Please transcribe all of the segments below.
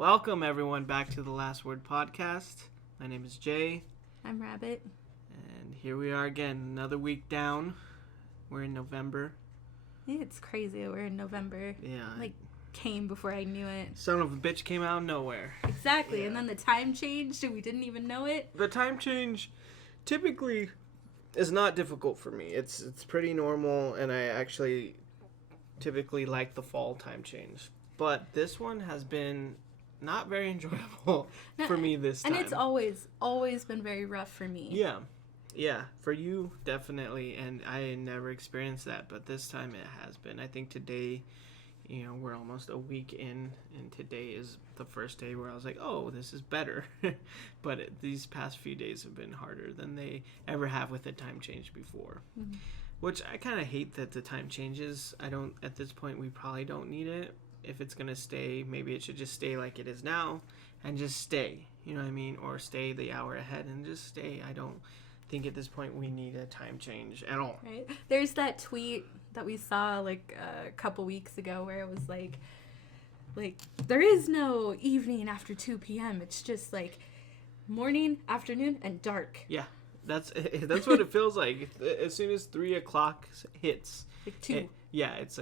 Welcome, everyone, back to the Last Word podcast. My name is Jay. I'm Rabbit. And here we are again, another week down. We're in November. Yeah, it's crazy. We're in November. Yeah. Came before I knew it. Son of a bitch came out of nowhere. Exactly. Yeah. And then the time changed and we didn't even know it. The time change typically is not difficult for me. It's pretty normal, and I actually typically like the fall time change. But this one has been not very enjoyable for me this time. And it's always been very rough for me. Yeah, for you, definitely. And I never experienced that, but this time it has been. I think today, we're almost a week in, and today is the first day where I was like, oh, this is better. But these past few days have been harder than they ever have with the time change before. Mm-hmm. Which I kind of hate that the time changes. At this point, we probably don't need it. If it's going to stay, maybe it should just stay like it is now and just stay, you know what I mean? Or stay the hour ahead and just stay. I don't think at this point we need a time change at all. Right. There's that tweet that we saw a couple weeks ago where it was like there is no evening after 2 p.m. It's just morning, afternoon, and dark. Yeah. That's what it feels like. As soon as 3 o'clock hits. 2. It's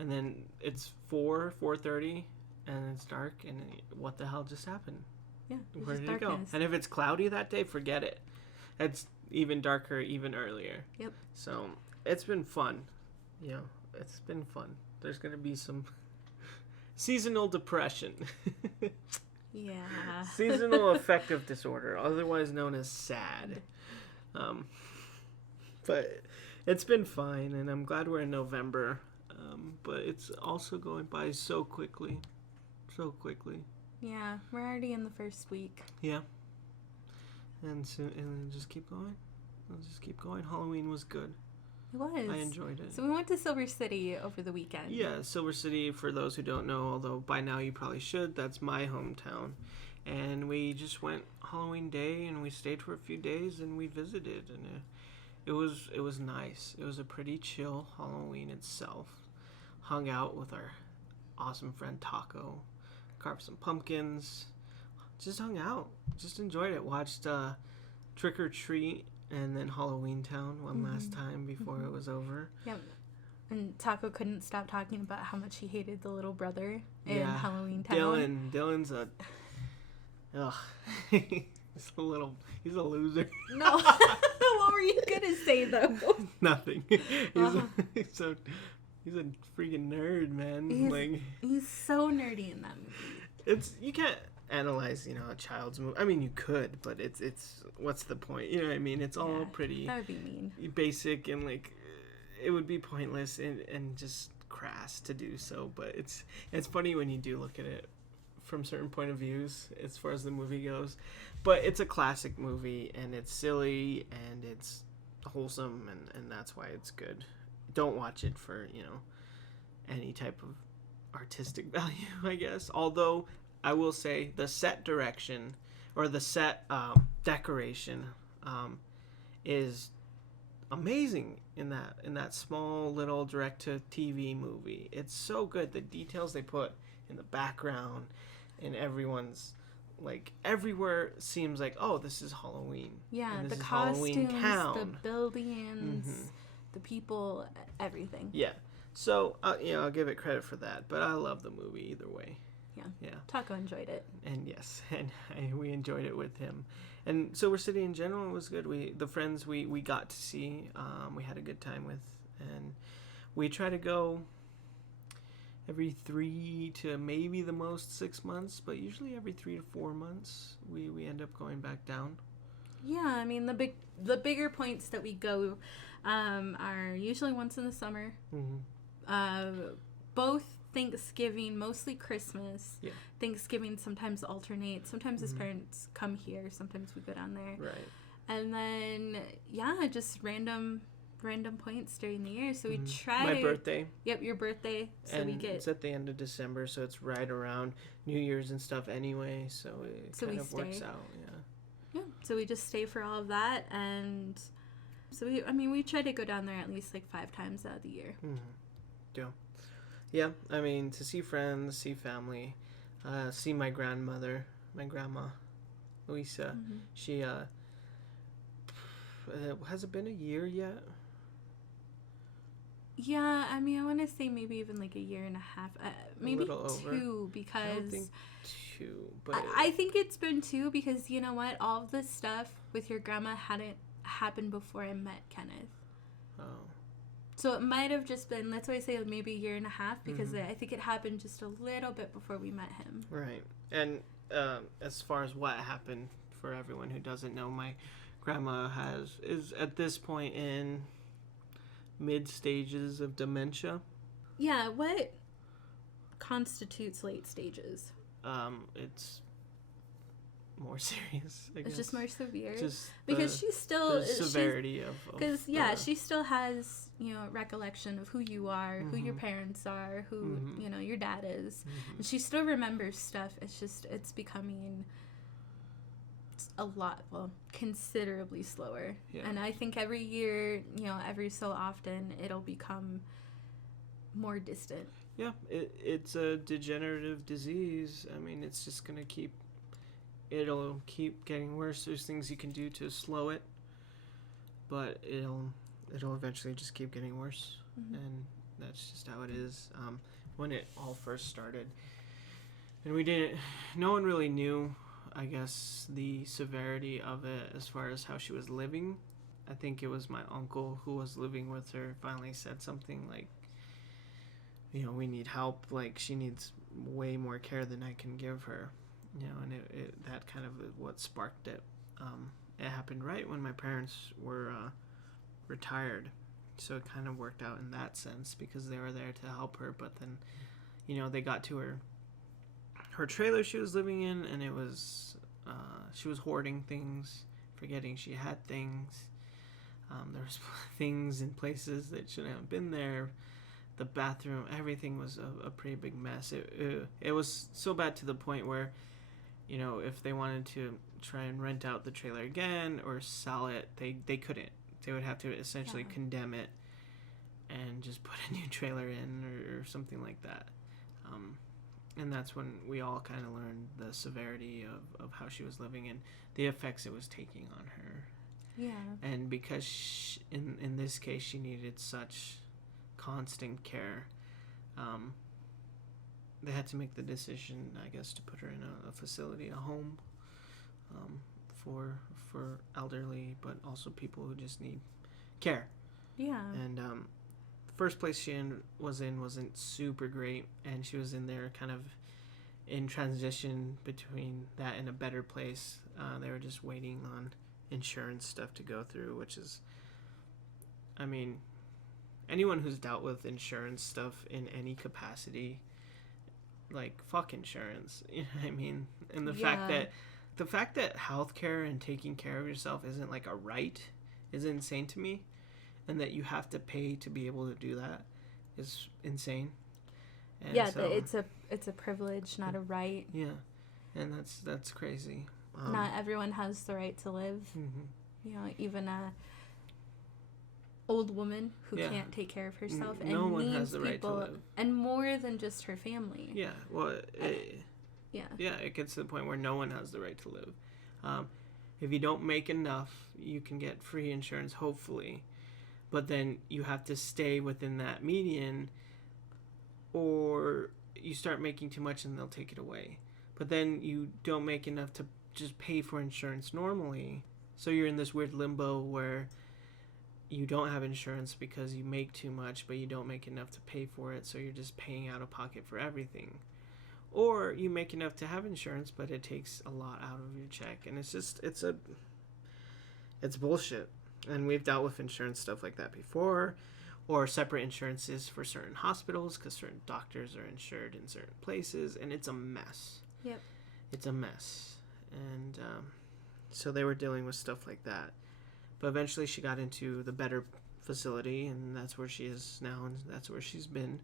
and then it's 4:30, and it's dark, and what the hell just happened? Yeah, where did it go? And if it's cloudy that day, forget it. It's even darker, even earlier. Yep. So it's been fun. It's been fun. There's gonna be some seasonal depression. Yeah. Seasonal affective disorder, otherwise known as SAD. But it's been fine, and I'm glad we're in November. But it's also going by so quickly. Yeah, we're already in the first week. Yeah. And just keep going. Halloween was good. It was. I enjoyed it. So we went to Silver City over the weekend. Yeah, Silver City, for those who don't know, although by now you probably should, that's my hometown. And we just went Halloween Day, and we stayed for a few days, and we visited, and it was nice. It was a pretty chill Halloween itself. Hung out with our awesome friend Taco, carved some pumpkins, just hung out, just enjoyed it. Watched Trick or Treat and then Halloween Town one last time before it was over. Yep. And Taco couldn't stop talking about how much he hated the little brother in Halloween Town. Dylan's he's a loser. No. What were you gonna say though? Nothing. He's a freaking nerd, man. He's so nerdy in that movie. You can't analyze, a child's movie. I mean, you could, but it's what's the point? You know what I mean? It's all pretty that would be mean. Basic, and it would be pointless and just crass to do so. But it's funny when you do look at it from certain point of views as far as the movie goes. But it's a classic movie, and it's silly, and it's wholesome, and that's why it's good. Don't watch it for, any type of artistic value, I guess. Although, I will say, the set direction, or the set decoration, is amazing in that small little direct-to-TV movie. It's so good. The details they put in the background, and everyone's, everywhere seems like, oh, this is Halloween. Yeah, and this the is costumes, Halloween Town. the buildings, the people, everything. Yeah. So, I'll give it credit for that. But I love the movie either way. Yeah. Taco enjoyed it. And yes, and we enjoyed it with him. And Silver City in general was good. The friends we got to see, we had a good time with. And we try to go every 3 to maybe the most 6 months. But usually every 3 to 4 months, we end up going back down. Yeah, I mean, the bigger points that we go are usually once in the summer. Mm-hmm. Both Thanksgiving, mostly Christmas. Yeah. Thanksgiving sometimes alternates. Sometimes his parents come here. Sometimes we go down there. Right. And then, just random points during the year. So we try. My birthday. Yep, your birthday. So and it's at the end of December, so it's right around New Year's and stuff anyway. So it kind of works out. Yeah. So we just stay for all of that, and so we try to go down there at least 5 times out of the year. Yeah. I mean, to see friends, see family. see my grandmother, my grandma, Luisa. Mm-hmm. She, has it been a year yet? Yeah, I mean, I want to say maybe even like a year and a half. Maybe two, because... I don't think two, but... I think it's been two because, you know what? All of this stuff with your grandma hadn't happened before I met Kenneth. Oh. So it might have just been, that's why I say maybe a year and a half, because I think it happened just a little bit before we met him. Right. And as far as what happened, for everyone who doesn't know, my grandma is at this point in mid stages of dementia. Yeah, what constitutes late stages? It's more serious, I guess. It's just more severe? Just because she's still... the severity of... Because, she still has, recollection of who you are, who your parents are, who, your dad is. And she still remembers stuff. It's just, it's becoming a lot, considerably slower. Yeah. And I think every year, every so often, it'll become more distant. Yeah, it's a degenerative disease. I mean, it's just going to it'll keep getting worse. There's things you can do to slow it, but it'll eventually just keep getting worse. And that's just how it is. When it all first started, and no one really knew, I guess, the severity of it as far as how she was living. I think it was my uncle who was living with her finally said something like, we need help, like she needs way more care than I can give her, and that kind of what sparked it. It happened right when my parents were retired, so it kind of worked out in that sense because they were there to help her. But then, they got to her trailer she was living in, and it was she was hoarding things, forgetting she had things. There was things in places that shouldn't have been there. The bathroom, everything was a pretty big mess. It was so bad to the point where, if they wanted to try and rent out the trailer again or sell it, they couldn't. They would have to essentially condemn it and just put a new trailer in or something like that. And that's when we all kind of learned the severity of how she was living and the effects it was taking on her. Yeah. And because in this case she needed such constant care, they had to make the decision, I guess, to put her in a facility, a home, for elderly, but also people who just need care. Yeah. And first place she wasn't super great, and she was in there kind of in transition between that and a better place. They were just waiting on insurance stuff to go through, which is, I mean, anyone who's dealt with insurance stuff in any capacity, like, fuck insurance, you know what I mean? And the fact that healthcare and taking care of yourself isn't like a right is insane to me, and that you have to pay to be able to do that is insane. And it's a privilege, not a right. Yeah, and that's crazy. Not everyone has the right to live. Even a old woman who can't take care of herself and no one needs has the right people, to live. And more than just her family. Yeah, well, it gets to the point where no one has the right to live. If you don't make enough, you can get free insurance, hopefully, but then you have to stay within that median, or you start making too much and they'll take it away. But then you don't make enough to just pay for insurance normally, so you're in this weird limbo where you don't have insurance because you make too much, but you don't make enough to pay for it, so you're just paying out of pocket for everything. Or you make enough to have insurance, but it takes a lot out of your check, and it's bullshit. And we've dealt with insurance stuff like that before, or separate insurances for certain hospitals because certain doctors are insured in certain places, and it's a mess. Yep. It's a mess. And so they were dealing with stuff like that. But eventually she got into the better facility, and that's where she is now, and that's where she's been. And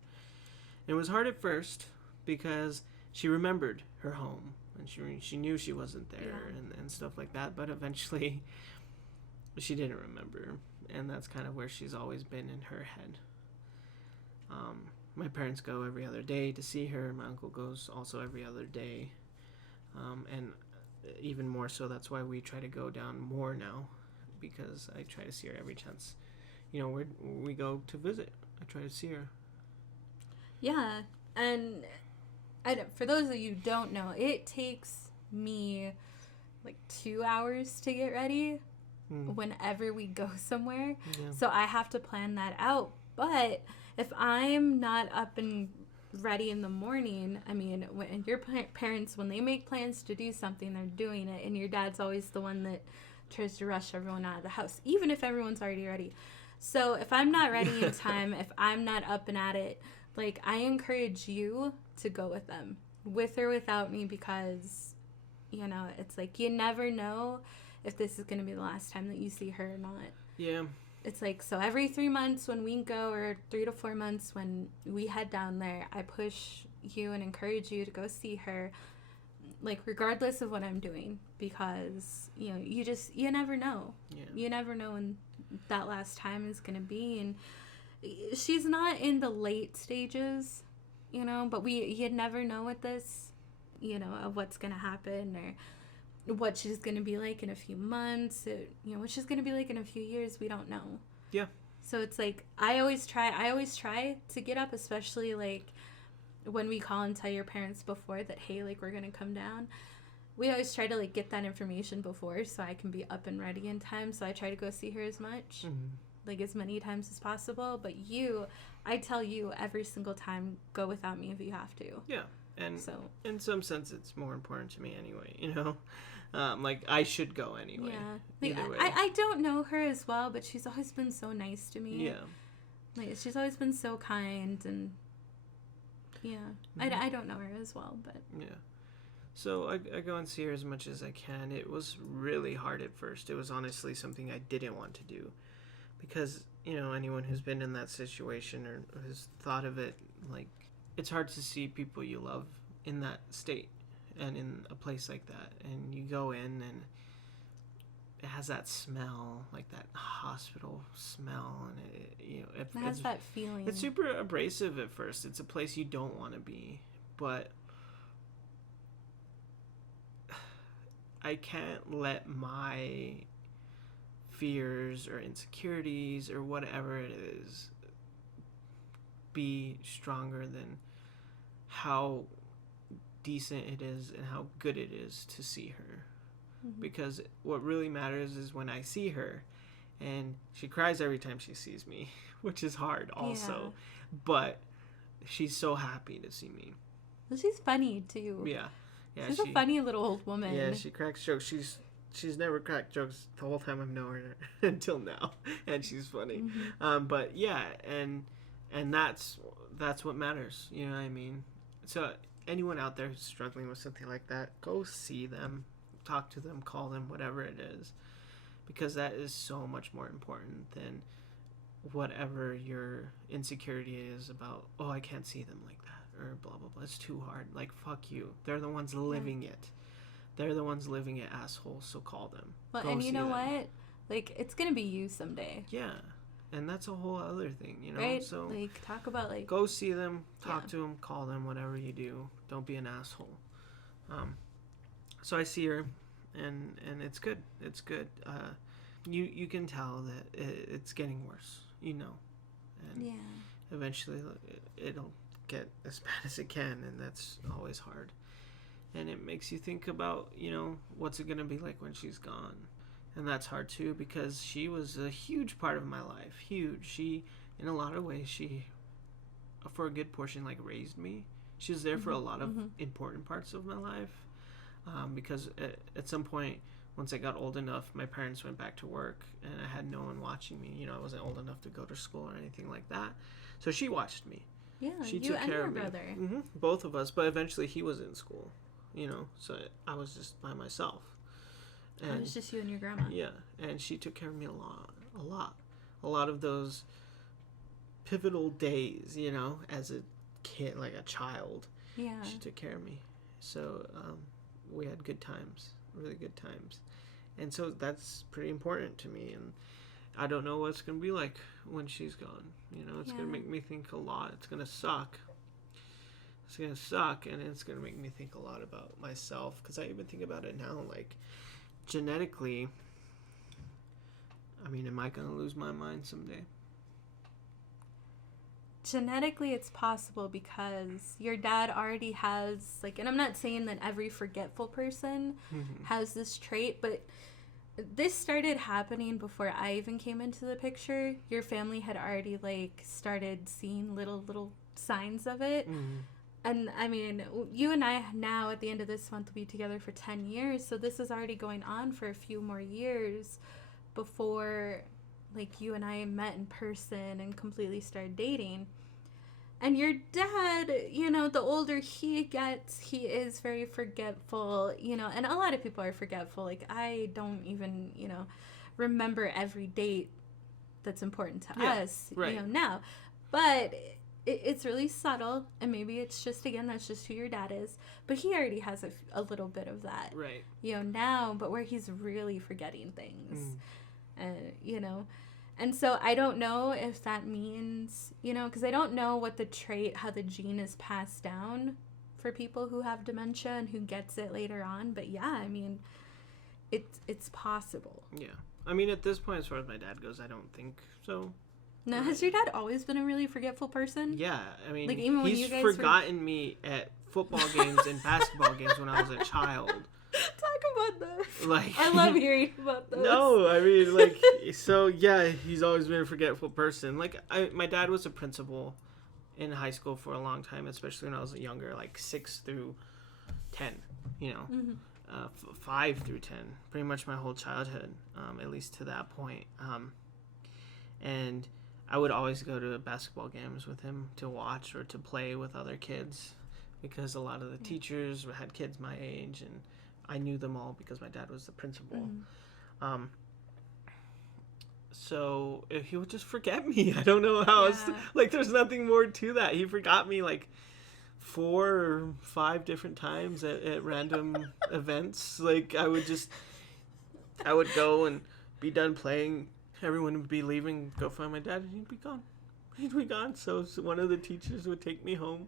it was hard at first because she remembered her home, and she knew she wasn't there, and stuff like that. But eventually she didn't remember, and that's kind of where she's always been in her head. my parents go every other day to see her. My uncle goes also every other day. And even more so, that's why we try to go down more now, because I try to see her every chance. We go to visit. I try to see her. Yeah, and for those of you who don't know, it takes me like 2 hours to get ready whenever we go somewhere. Yeah. So I have to plan that out. But if I'm not up and ready in the morning, I mean, when your parents, when they make plans to do something, they're doing it, and your dad's always the one that tries to rush everyone out of the house, even if everyone's already ready. So if I'm not ready in time, if I'm not up and at it, like, I encourage you to go with them, with or without me, because, it's like, you never know if this is going to be the last time that you see her or not. Yeah. It's like, so every 3 months when we go, or 3 to 4 months when we head down there, I push you and encourage you to go see her, like, regardless of what I'm doing, because, you never know. Yeah. You never know when that last time is going to be, and she's not in the late stages, but you'd never know with this, of what's going to happen, or what she's going to be like in a few months, what she's going to be like in a few years. We don't know. Yeah. So it's like, I always try to get up, especially like when we call and tell your parents before that, hey, like, we're going to come down. We always try to, like, get that information before so I can be up and ready in time. So I try to go see her as much. Like, as many times as possible. But I tell you every single time, go without me if you have to. Yeah. And so, in some sense, it's more important to me anyway, like, I should go anyway. Yeah. Like, I don't know her as well, but she's always been so nice to me. Yeah. Like, she's always been so kind, and yeah. I don't know her as well, but yeah. So I go and see her as much as I can. It was really hard at first. It was honestly something I didn't want to do. Because, anyone who's been in that situation or has thought of it, like, it's hard to see people you love in that state and in a place like that. And you go in and it has that smell, like that hospital smell. And, it has that feeling. It's super abrasive at first. It's a place you don't want to be. But I can't let my fears or insecurities or whatever it is be stronger than how decent it is and how good it is to see her. Because what really matters is when I see her, and she cries every time she sees me, which is hard also, but she's so happy to see me. Well, she's funny too. Yeah, she's a funny little old woman. Yeah, she cracks jokes. She's never cracked jokes the whole time I've known her until now, and she's funny. But yeah, and that's what matters. You know what I mean? So anyone out there who's struggling with something like that, go see them, talk to them, call them, whatever it is, because that is so much more important than whatever your insecurity is about. Oh, I can't see them like that, or blah blah blah. It's too hard. Like, fuck you. They're the ones living it. They're the ones living it, assholes, so call them. Well, and you know what? Like, it's going to be you someday. Yeah. And that's a whole other thing, Right? So, like, talk about, like... Go see them, talk to them, call them, whatever you do. Don't be an asshole. So I see her, and it's good. It's good. You can tell that it's getting worse, And eventually it'll get as bad as it can, and that's always hard. And it makes you think about, what's it going to be like when she's gone. And that's hard, too, because she was a huge part of my life. Huge. She, in a lot of ways, for a good portion, like, raised me. She was there for a lot of important parts of my life. Because at some point, once I got old enough, my parents went back to work, and I had no one watching me. I wasn't old enough to go to school or anything like that. So she watched me. Yeah, she you took and care your of me. brother. Both of us, but eventually he was in school. So I was just by myself. And it was just you and your grandma. Yeah, and she took care of me a lot of those pivotal days, as a kid, like a child. Yeah. She took care of me. So we had good times, really good times. And so that's pretty important to me. And I don't know what it's going to be like when she's gone. You know, it's going to make me think a lot. It's going to suck. It's going to suck, and it's going to make me think a lot about myself, because I even think about it now, like, genetically, I mean, am I going to lose my mind someday? Genetically, it's possible because your dad already has, like, and I'm not saying that every forgetful person has this trait, but this started happening before I even came into the picture. Your family had already, like, started seeing little signs of it. And, I mean, you and I now, at the end of this month, will be together for 10 years, so this is already going on for a few more years before, like, you and I met in person and completely started dating. And your dad, you know, the older he gets, he is very forgetful, you know, and a lot of people are forgetful. Like, I don't even, you know, remember every date that's important to us, you know, now. But it's really subtle, and maybe it's just, again, that's just who your dad is. But he already has a little bit of that, you know, now, but where he's really forgetting things, you know. And so I don't know if that means, you know, because I don't know what the trait, how the gene is passed down for people who have dementia and who gets it later on. But yeah, I mean, it's possible. Yeah. I mean, at this point, as far as my dad goes, I don't think so. No, has your dad always been a really forgetful person? Yeah, I mean, like, even when he's you guys forgotten me at football games and basketball games when I was a child. Talk about this. Like, I love hearing about this. No, I mean, like, so yeah, he's always been a forgetful person. Like, my dad was a principal in high school for a long time, especially when I was younger, like 6 through 10, you know, 5 through 10, pretty much my whole childhood, at least to that point. And I would always go to basketball games with him to watch or to play with other kids, because a lot of the teachers had kids my age, and I knew them all because my dad was the principal. So if he would just forget me, I don't know how else. Like, there's nothing more to that. He forgot me like 4 or 5 different times at random events. Like, I would go and be done playing. Everyone would be leaving, go find my dad, and he'd be gone. He'd be gone. So one of the teachers would take me home,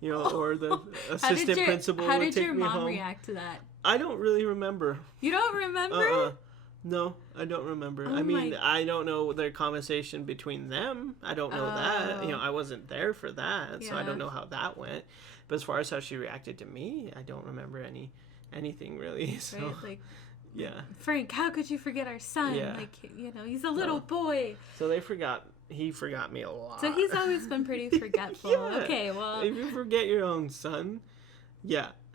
you know, or the assistant principal would take me home. How did your mom react to that? I don't really remember. You don't remember? No, I don't remember. I mean, I don't know their conversation between them. I don't know that. You know, I wasn't there for that, so I don't know how that went. But as far as how she reacted to me, I don't remember anything really. So, right, like, Frank, how could you forget our son? Yeah. Like, you know, he's a little boy. So he forgot me a lot. So he's always been pretty forgetful. Okay, well, if you forget your own son,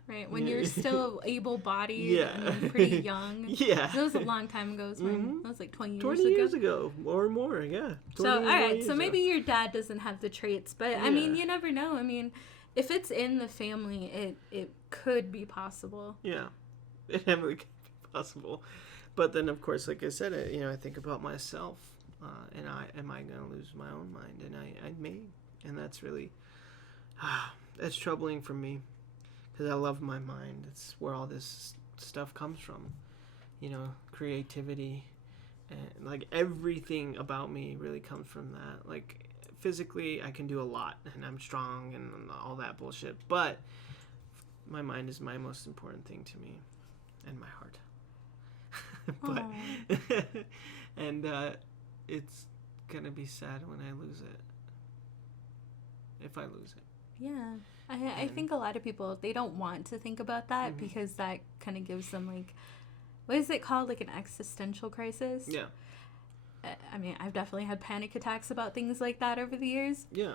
right, when you're still able-bodied and pretty young. That was a long time ago. That was like 20 years ago. Or more, So, all right, so maybe your dad doesn't have the traits, but, I mean, you never know. I mean, if it's in the family, it could be possible. Yeah, it definitely could be possible. But then, of course, like I said, I think about myself, and am I going to lose my own mind? And I may, and that's really, that's troubling for me. Because I love my mind. It's where all this stuff comes from. You know, creativity. And, like, everything about me really comes from that. Like, physically, I can do a lot. And I'm strong and all that bullshit. But my mind is my most important thing to me. And my heart. And it's going to be sad when I lose it. If I lose it. Yeah. I think a lot of people, they don't want to think about that because that kind of gives them, like, what is it called? Like an existential crisis? Yeah. I mean, I've definitely had panic attacks about things like that over the years. Yeah.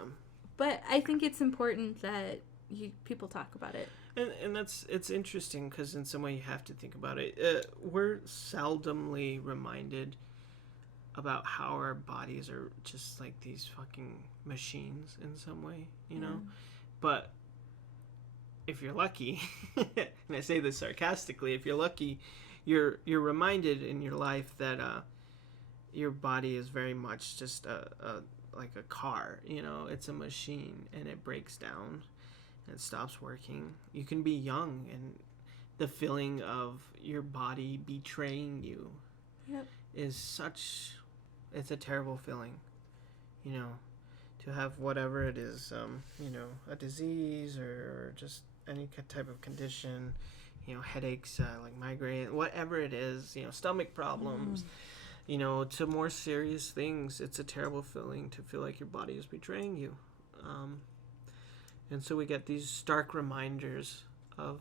But I think it's important that people talk about it. And it's interesting because in some way you have to think about it. We're seldomly reminded about how our bodies are just like these fucking machines in some way, you know? But if you're lucky, and I say this sarcastically, if you're lucky, you're reminded in your life that your body is very much just like a car, you know, it's a machine, and it breaks down and it stops working. You can be young, and the feeling of your body betraying you is such it's a terrible feeling, you know, to have whatever it is, you know, a disease or just any type of condition, you know, headaches, like migraine, whatever it is, you know, stomach problems, you know, to more serious things. It's a terrible feeling to feel like your body is betraying you. And so we get these stark reminders of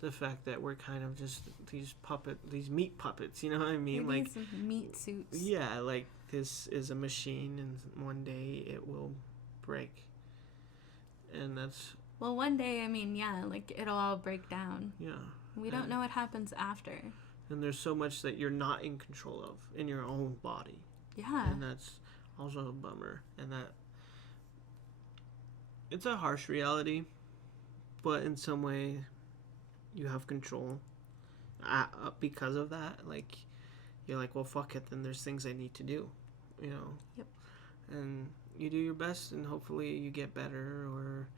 the fact that we're kind of just these meat puppets, you know what I mean? Maybe like some meat suits. Yeah, like this is a machine and one day it will break. And that's... Well, one day, I mean, yeah, like it'll all break down. Yeah. We don't know what happens after. And there's so much that you're not in control of in your own body. Yeah. And that's also a bummer. And that... It's a harsh reality, but in some way you have control because of that. Like, you're like, well, fuck it, then there's things I need to do, you know? Yep. And you do your best, and hopefully you get better, or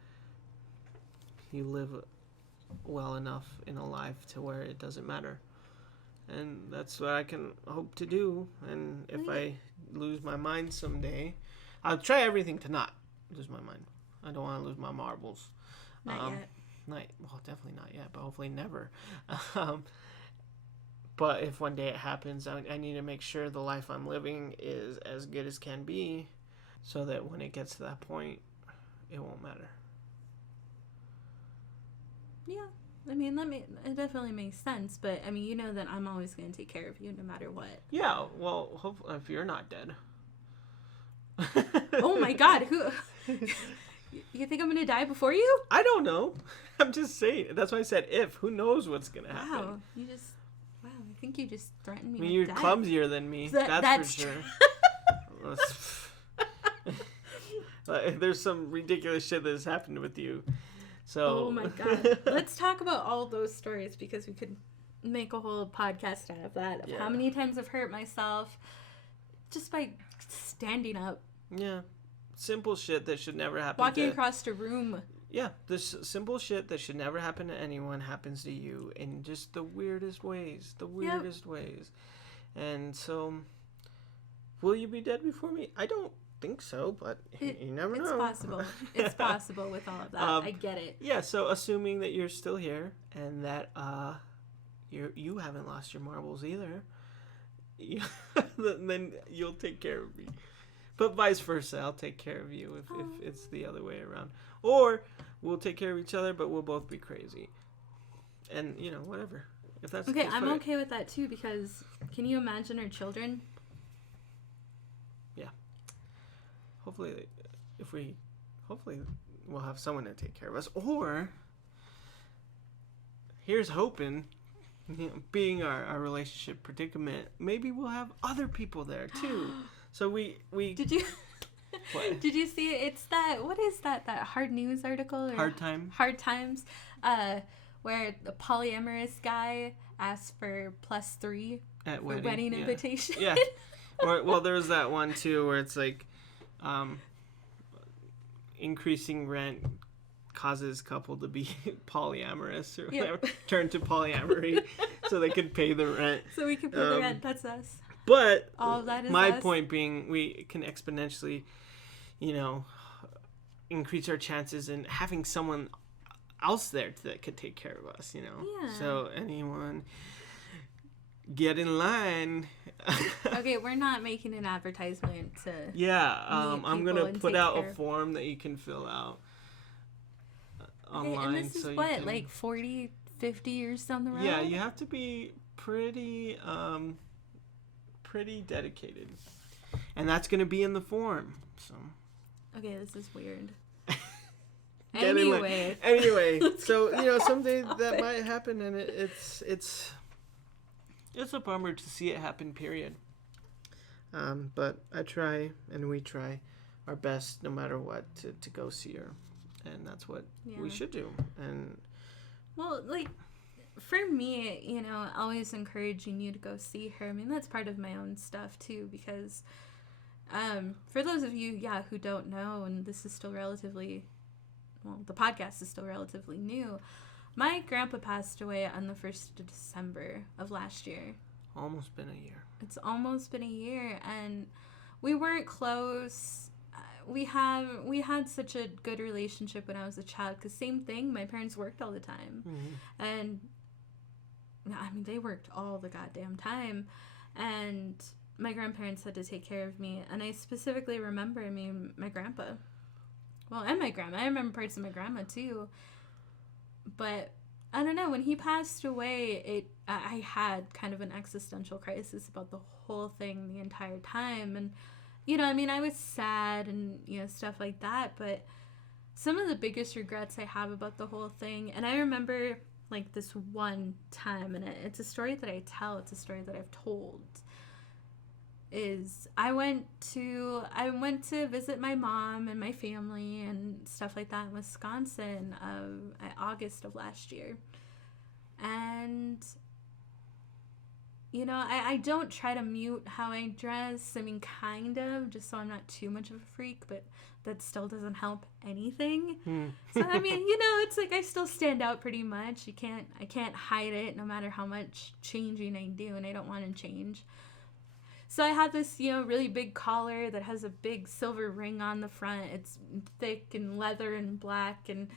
you live well enough in a life to where it doesn't matter. And that's what I can hope to do. And if I lose my mind someday, I'll try everything to not lose my mind. I don't want to lose my marbles. Not yet. Well, definitely not yet, but hopefully never. But if one day it happens, I need to make sure the life I'm living is as good as can be, so that when it gets to that point, it won't matter. Yeah. I mean, it definitely makes sense, but I mean, you know that I'm always going to take care of you no matter what. Yeah, well, hopefully, if you're not dead. Oh my God, who... You think I'm going to die before you? I don't know. I'm just saying. That's why I said if. Who knows what's going to happen? Wow, I think you just threatened me. I mean, you're death. Clumsier than me. That's for sure. There's some ridiculous shit that has happened with you. So. Oh my God. Let's talk about all those stories, because we could make a whole podcast out of that. Of how many times I've hurt myself just by standing up. Yeah. Simple shit that should never happen. Walking across the room. Yeah, this simple shit that should never happen to anyone happens to you in just the weirdest ways. Ways. And so, will you be dead before me? I don't think so, but you never know. It's possible. It's possible with all of that. I get it. Yeah, so assuming that you're still here and that you haven't lost your marbles either, then you'll take care of me. But vice versa, I'll take care of you if it's the other way around. Or we'll take care of each other, but we'll both be crazy. And, you know, whatever. If that's okay, I'm okay with that too, because can you imagine our children? Yeah. Hopefully we'll have someone to take care of us. Or, here's hoping, you know, being our relationship predicament, maybe we'll have other people there too. So we Did you Did you see it? It's that, what is that Hard News article? Or Hard Times, where the polyamorous guy asked for +3 at for wedding invitation. Yeah. Well, there's that one too where it's like increasing rent causes couple to be polyamorous or whatever, turn to polyamory so they could pay the rent. So we can pay the rent. That's us. But all of that is my us. point being, we can exponentially, you know, increase our chances in having someone else there that could take care of us, you know. Yeah. So anyone, get in line. Okay, we're not making an advertisement to. Yeah, I'm gonna put out a form that you can fill out online. Okay, and this is what, like 40, 50 years down the road? Yeah, you have to be pretty dedicated, and that's gonna be in the form. So. Okay, this is weird. Anyway, so you know, someday that might happen, and it's a bummer to see it happen. Period. But I try, and we try our best, no matter what, to go see her, and that's what we should do. And well, like for me, you know, always encouraging you to go see her. I mean, that's part of my own stuff too, because for those of you, who don't know, and this is still relatively. Well, the podcast is still relatively new. My grandpa passed away on the 1st of December of last year. almost been a year. It's almost been a year, and we weren't close. We had such a good relationship when I was a child, because same thing, my parents worked all the time. And I mean, they worked all the goddamn time, and my grandparents had to take care of me. And I specifically remember, I mean, my grandpa, well, and my grandma, I remember parts of my grandma too, but I don't know, when he passed away, I had kind of an existential crisis about the whole thing the entire time. And you know, I mean, I was sad and, you know, stuff like that, but some of the biggest regrets I have about the whole thing, and I remember, like, this one time, and it's a story that I tell, it's a story that I've told, is I went to visit my mom and my family and stuff like that in Wisconsin August of last year. And you know, I don't try to mute how I dress. I mean, kind of, just so I'm not too much of a freak, but that still doesn't help anything. So, I mean, you know, it's like I still stand out pretty much. I can't hide it no matter how much changing I do, and I don't want to change. So I have this, you know, really big collar that has a big silver ring on the front. It's thick and leather and black, and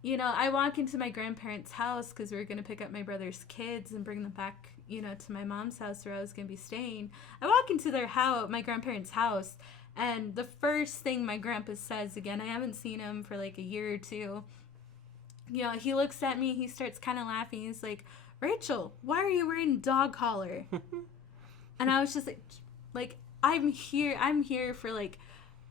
you know, I walk into my grandparents' house because we were going to pick up my brother's kids and bring them back, you know, to my mom's house where I was going to be staying. I walk into their house, my grandparents' house, and the first thing my grandpa says, again, I haven't seen him for like a year or two, you know, he looks at me, he starts kind of laughing. He's like, "Rachel, why are you wearing a dog collar?" And I was just like, I'm here for like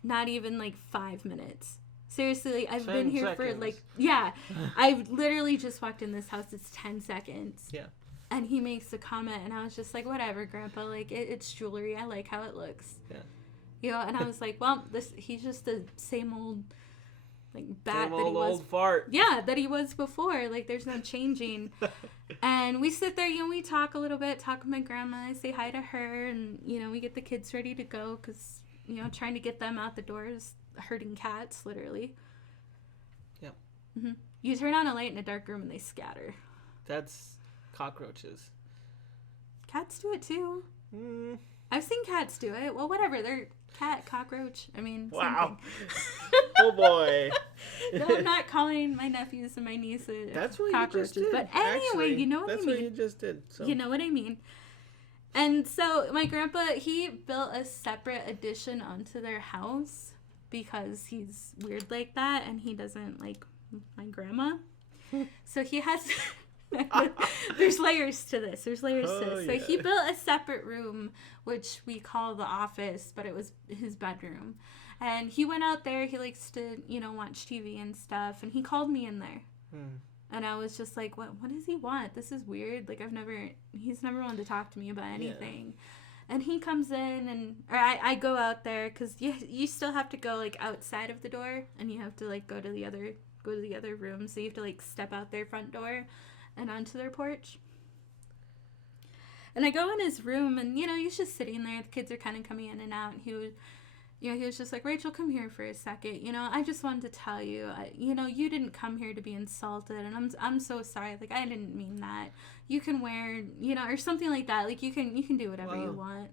not even like 5 minutes. Seriously, I've been here seconds. For like, yeah, I've literally just walked in this house. It's 10 seconds. Yeah. And he makes a comment, and I was just like, whatever, Grandpa. Like, it's jewelry. I like how it looks. Yeah. You know, and I was like, well, he's just the same old, like, bat same that he was. Old fart. Yeah, that he was before. Like, there's no changing. And we sit there, you know, we talk a little bit, talk with my grandma. I say hi to her, and, you know, we get the kids ready to go because, you know, trying to get them out the doors. Herding cats, literally. Yep. Mm-hmm. You turn on a light in a dark room and they scatter. That's cockroaches. Cats do it too. I've seen cats do it. Well, whatever. They're cat, cockroach. I mean, wow. Oh boy. No, I'm not calling my nephews and my nieces that's what cockroaches. You just did. But anyway, actually, you know what I mean. That's what you just did. So. You know what I mean. And so my grandpa, he built a separate addition onto their house because he's weird like that, and he doesn't like my grandma. So he has... There's layers to this. So he built a separate room, which we call the office, but it was his bedroom. And he went out there. He likes to, you know, watch TV and stuff. And he called me in there. And I was just like, what does he want? This is weird. Like, he's never wanted to talk to me about anything. Yeah. And he comes in, or I go out there, because you still have to go, like, outside of the door, and you have to, like, go to the other room, so you have to, like, step out their front door and onto their porch. And I go in his room, and, you know, he's just sitting there, the kids are kind of coming in and out, and he was just like, "Rachel, come here for a second. You know, I just wanted to tell you, you know, you didn't come here to be insulted, and I'm so sorry. Like, I didn't mean that. You can wear, you know, or something like that. Like, you can do whatever you want."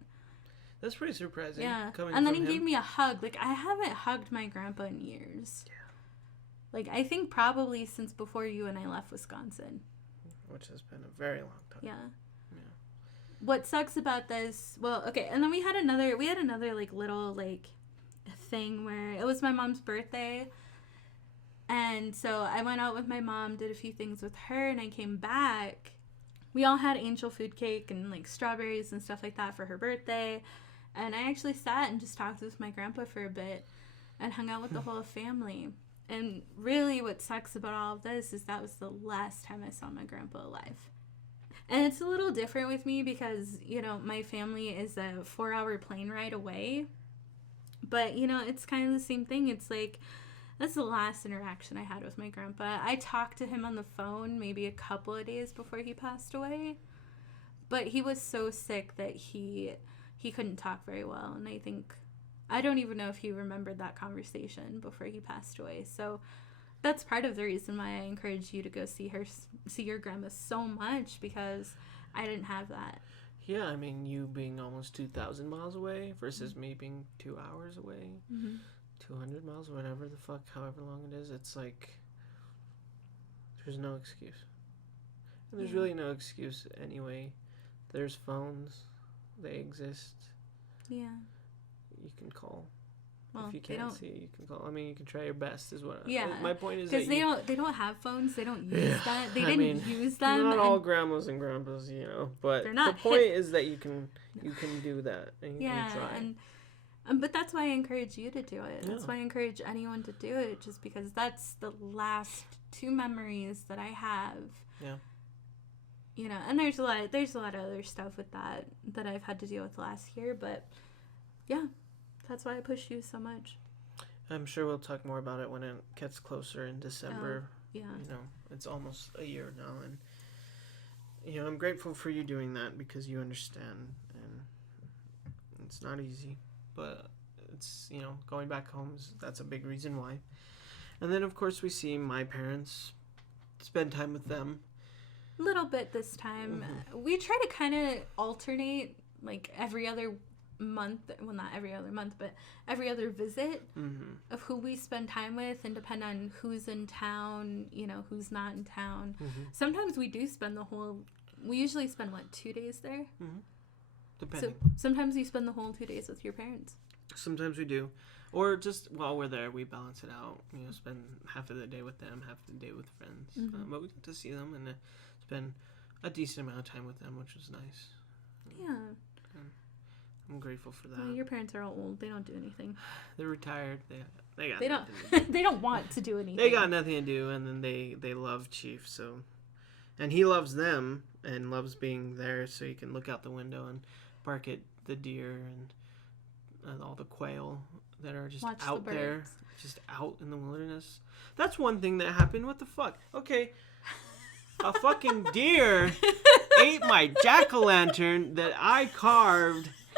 That's pretty surprising. Yeah. And then he gave me a hug. Like, I haven't hugged my grandpa in years. Yeah. Like, I think probably since before you and I left Wisconsin. Which has been a very long time. Yeah. What sucks about this, well, okay, and then we had another like little like thing where it was my mom's birthday, and so I went out with my mom, did a few things with her, and I came back. We all had angel food cake and like strawberries and stuff like that for her birthday, and I actually sat and just talked with my grandpa for a bit and hung out with the whole family. And really what sucks about all of this is that was the last time I saw my grandpa alive. And it's a little different with me because, you know, my family is a 4-hour plane ride away. But, you know, it's kind of the same thing. It's like, that's the last interaction I had with my grandpa. I talked to him on the phone maybe a couple of days before he passed away. But he was so sick that he couldn't talk very well. And I don't even know if he remembered that conversation before he passed away. So that's part of the reason why I encourage you to go see your grandma so much, because I didn't have that. Yeah, I mean, you being almost 2,000 miles away versus me being 2 hours away, 200 miles, whatever the fuck, however long it is, it's like, there's no excuse. And there's really no excuse anyway. There's phones. They exist. Yeah. You can call. Well, if you can't see, you can call. I mean, you can try your best, is what. Yeah. My point is because they don't have phones. They don't use that. They didn't use them. Not all grandmas and grandpas, but the point is that you can do that and you can try. But that's why I encourage you to do it. That's why I encourage anyone to do it, just because that's the last 2 memories that I have. Yeah. And there's a lot of other stuff with that I've had to deal with last year, but yeah, that's why I push you so much. I'm sure we'll talk more about it when it gets closer in December. Yeah. It's almost a year now, and I'm grateful for you doing that because you understand, and it's not easy, but it's going back home that's a big reason why. And then of course we see my parents, spend time with them. Little bit this time. We try to kind of alternate, like every other month, well, not every other month, but every other visit of who we spend time with, and depend on who's in town, who's not in town. Sometimes we do spend we usually spend 2 days there? Depending. So sometimes you spend the whole 2 days with your parents. Sometimes we do. Or just while we're there, we balance it out. Spend half of the day with them, half of the day with friends. But we get to see them and spend a decent amount of time with them, which was nice. Yeah. I'm grateful for that. Well, your parents are all old. They don't do anything. They're retired. They got nothing to do. They don't want to do anything. They got nothing to do, and then they love Chief, so... And he loves them, and loves being there, so he can look out the window and bark at the deer and all the quail that are just out there. Just out in the wilderness. That's one thing that happened. What the fuck? Okay. A fucking deer ate my jack-o'-lantern that I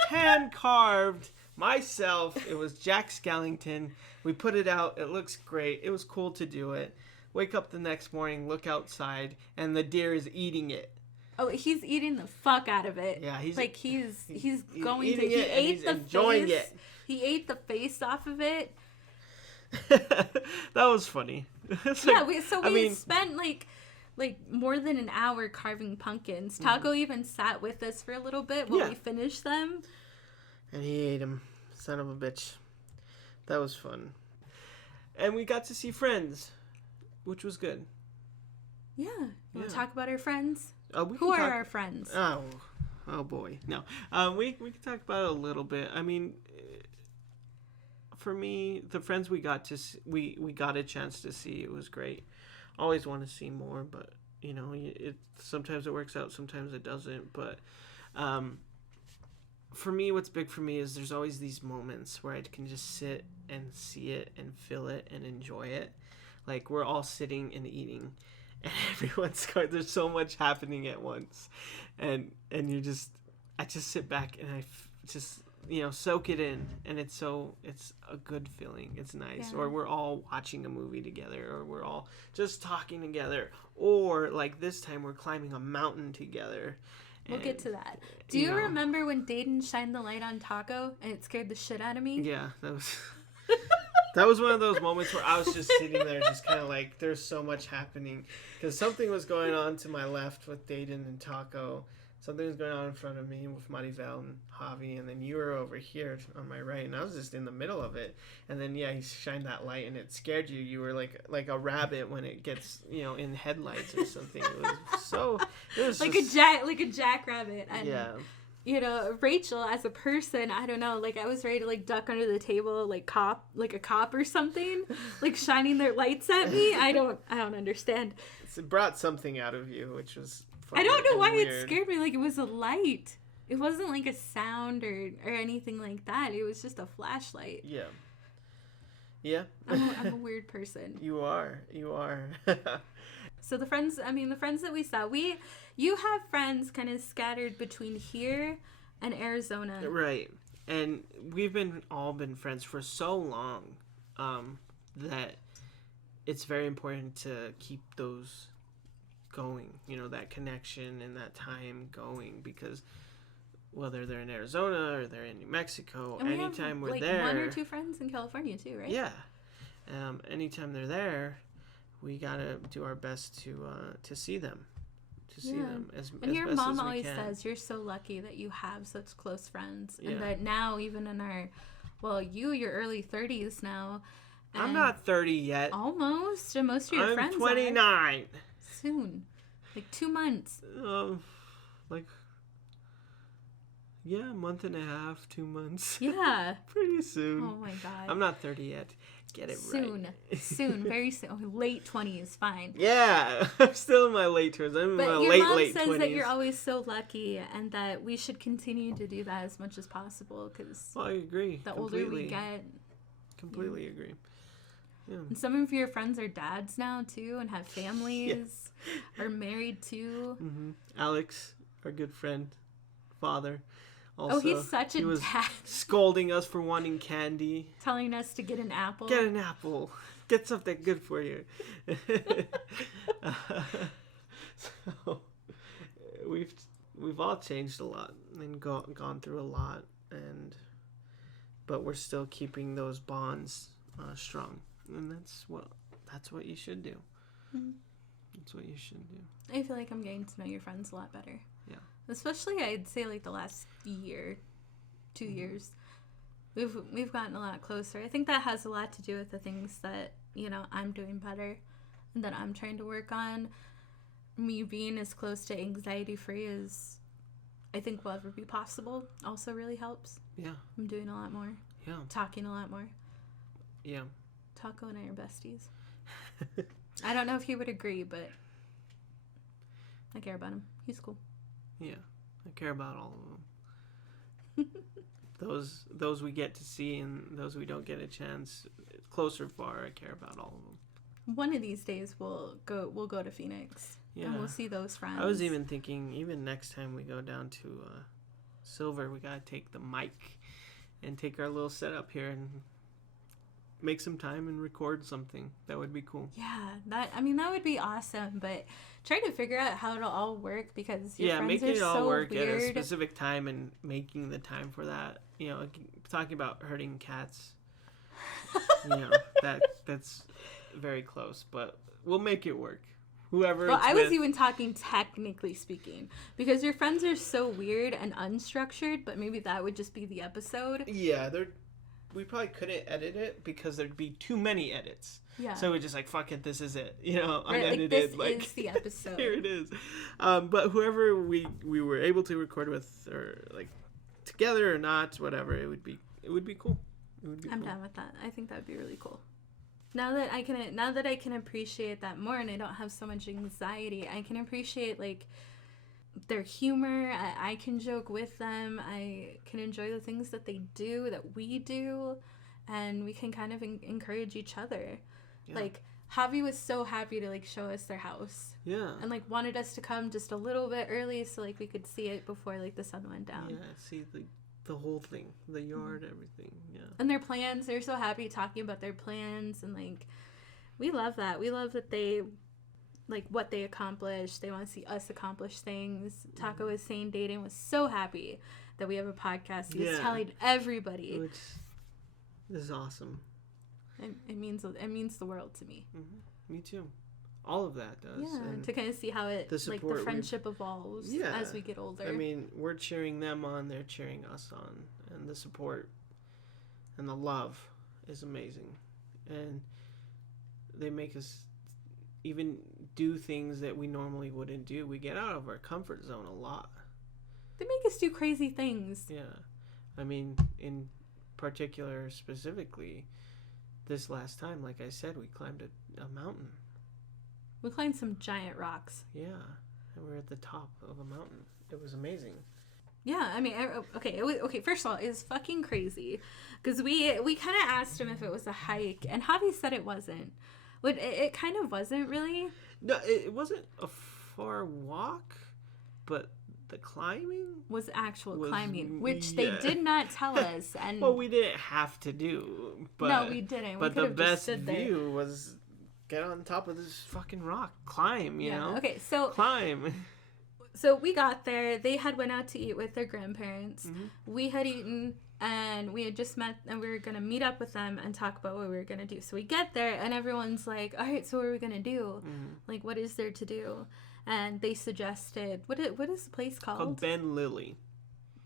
hand-carved myself. It was Jack Skellington. We put it out. It looks great. It was cool to do it. Wake up the next morning, look outside, and the deer is eating it. Oh, he's eating the fuck out of it. Yeah, he's going to. He ate the enjoying face. It. He ate the face off of it. That was funny. We spent like more than an hour carving pumpkins. Taco even sat with us for a little bit while we finished them. And he ate them. Son of a bitch. That was fun. And we got to see friends, which was good. Yeah. You want to talk about our friends? Who are our friends? Oh boy. No. We can talk about it a little bit. I mean, for me, the friends we got to see, we got a chance to see, it was great. Always want to see more, but sometimes it works out, sometimes it doesn't. But for me, what's big for me is there's always these moments where I can just sit and see it and feel it and enjoy it. Like we're all sitting and eating, and everyone's going. There's so much happening at once, and I just sit back and I just soak it in, and it's a good feeling. It's nice. Or we're all watching a movie together, or we're all just talking together, or like this time we're climbing a mountain together. We'll get to that. Do you remember when Dayton shined the light on Taco and it scared the shit out of me? Yeah, that was one of those moments where I was just sitting there just kind of like, there's so much happening, because something was going on to my left with Dayton and Taco. Something was going on in front of me with Maribel and Javi, and then you were over here on my right, and I was just in the middle of it. And then, he shined that light, and it scared you. You were like a rabbit when it gets, in headlights or something. It was like a jackrabbit. And, Rachel, as a person, I don't know, like, I was ready to, like, duck under the table, like a cop or something, like, shining their lights at me. I don't understand. It brought something out of you, which was... I don't know why it scared me. Like, it was a light. It wasn't like a sound or anything like that. It was just a flashlight. Yeah. I'm a weird person. You are. So the friends that we saw, you have friends kind of scattered between here and Arizona. Right. And we've all been friends for so long that it's very important to keep those going, that connection and that time going, because whether they're in Arizona or they're in New Mexico, and anytime we're like there, 1 or 2 friends in California too, right? Yeah. Anytime they're there, we gotta do our best to see them. See them as and as your best mom as we always can. says you're so lucky that you have such close friends, Yeah. and that now even in your early 30s now. I'm not 30 yet. Almost, and most of your friends I'm 29. Soon, like 2 months. A month and a half, 2 months. Yeah. Pretty soon. Oh my god. I'm not 30 yet. Get it soon. right. Soon, very soon. Late 20s, fine. Yeah, I'm still in my late 20s. I'm in my late 20s. But your mom says that you're always so lucky, and that we should continue to do that as much as possible, because I agree. The older we get. Completely agree. Yeah. And some of your friends are dads now, too, and have families, are married, too. Mm-hmm. Alex, our good friend, father. Also, he's such a dad. Scolding us for wanting candy. Telling us to get an apple. Get an apple. Get something good for you. So, we've all changed a lot and gone through a lot, but we're still keeping those bonds strong, and that's what you should do. Mm-hmm. That's what you should do. I feel like I'm getting to know your friends a lot better. Yeah. Especially, I'd say, like, the last year, 2 years, we've gotten a lot closer. I think that has a lot to do with the things that, I'm doing better and that I'm trying to work on. Me being as close to anxiety-free as I think will ever be possible also really helps. Yeah. I'm doing a lot more. Yeah. Talking a lot more. Yeah. Taco and I are besties. I don't know if he would agree, but I care about him. He's cool. Yeah, I care about all of them. those we get to see and those we don't get a chance, close or far, I care about all of them. One of these days we'll go to Phoenix. Yeah. And we'll see those friends. I was even thinking, even next time we go down to Silver, we gotta take the mic and take our little setup here and make some time and record something. That would be cool. Yeah, that would be awesome, but trying to figure out how it'll all work, because your friends making are it all so work weird. at a specific time and making the time for that. Talking about herding cats. That's very close, but we'll make it work. Whoever. Well, I was even talking technically speaking, because your friends are so weird and unstructured, but maybe that would just be the episode. Yeah, we probably couldn't edit it because there'd be too many edits. Yeah. So we're just like, fuck it, this is it. Unedited. This is the episode. Here it is. But whoever we were able to record with, or like together or not, whatever, it would be cool. I'm down with that. I think that would be really cool. Now that I can appreciate that more, and I don't have so much anxiety, I can appreciate like their humor. I can joke with them. I can enjoy the things that they do, that we do, and we can kind of encourage each other. Yeah. Like, Javi was so happy to like show us their house. Yeah. And like wanted us to come just a little bit early so like we could see it before like the sun went down. Yeah, see the whole thing, the yard, everything. Yeah. And their plans, they're so happy talking about their plans, and like we love that. We love that they like what they accomplished. They want to see us accomplish things. Taco was saying dating was so happy that we have a podcast. He was telling everybody. Which is awesome. It means the world to me. Mm-hmm. Me too. All of that does. Yeah, and to kind of see how the friendship evolves as we get older. I mean, we're cheering them on, they're cheering us on, and the support and the love is amazing. And they make us even do things that we normally wouldn't do. We get out of our comfort zone a lot. They make us do crazy things. Yeah. I mean, in particular, specifically, this last time, like I said, we climbed a mountain. We climbed some giant rocks. Yeah, and we're at the top of a mountain. It was amazing. Yeah, I mean, okay. First of all, it was fucking crazy, because we kind of asked him if it was a hike, and Javi said it wasn't. But it kind of wasn't really. No, it wasn't a far walk, but the climbing was climbing, which they did not tell us. And well, we didn't have to do. But, no, we didn't. But the best view was get on top of this fucking rock, climb. You know. Okay, so climb. So we got there. They had went out to eat with their grandparents. Mm-hmm. We had eaten, and we had just met, and we were going to meet up with them and talk about what we were going to do. So we get there, and everyone's like, all right, so what are we going to do? Mm-hmm. Like, what is there to do? And they suggested, what is the place called? Called Ben Lilly.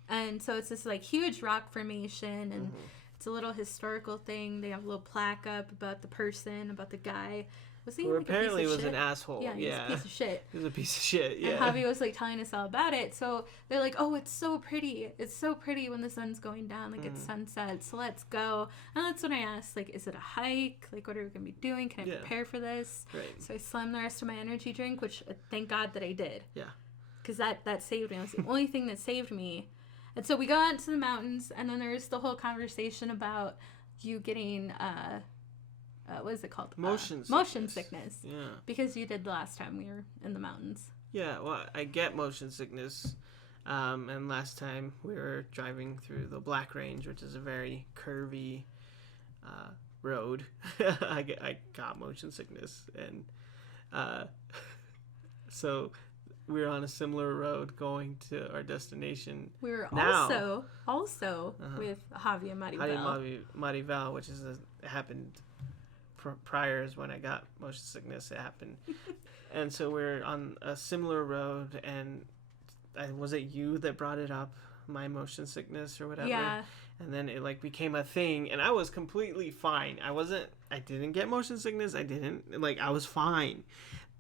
And so it's this, like, huge rock formation, and it's a little historical thing. They have a little plaque up about the person, about the guy. Was he Who like apparently a piece of was shit? an asshole. Yeah, he was a piece of shit. He was a piece of shit, yeah. And Javi was, like, telling us all about it. So they're like, oh, it's so pretty. It's so pretty when the sun's going down. Like, it's sunset. So let's go. And that's when I asked, like, is it a hike? Like, what are we going to be doing? Can I prepare for this? Right. So I slammed the rest of my energy drink, which thank God that I did. Yeah. Because that saved me. It was the only thing that saved me. And so we got into the mountains, and then there was the whole conversation about you getting... what is it called? Motion sickness. Yeah. Because you did the last time we were in the mountains. Yeah, well, I get motion sickness. And last time we were driving through the Black Range, which is a very curvy road. I got motion sickness. And so we were on a similar road going to our destination. We were now, also with Javi and Maribel, which is happened prior is when I got motion sickness. It happened. And so we're on a similar road, and was it you that brought it up, my motion sickness or whatever? Yeah. And then it like became a thing, and I was completely fine. I didn't get motion sickness. I was fine.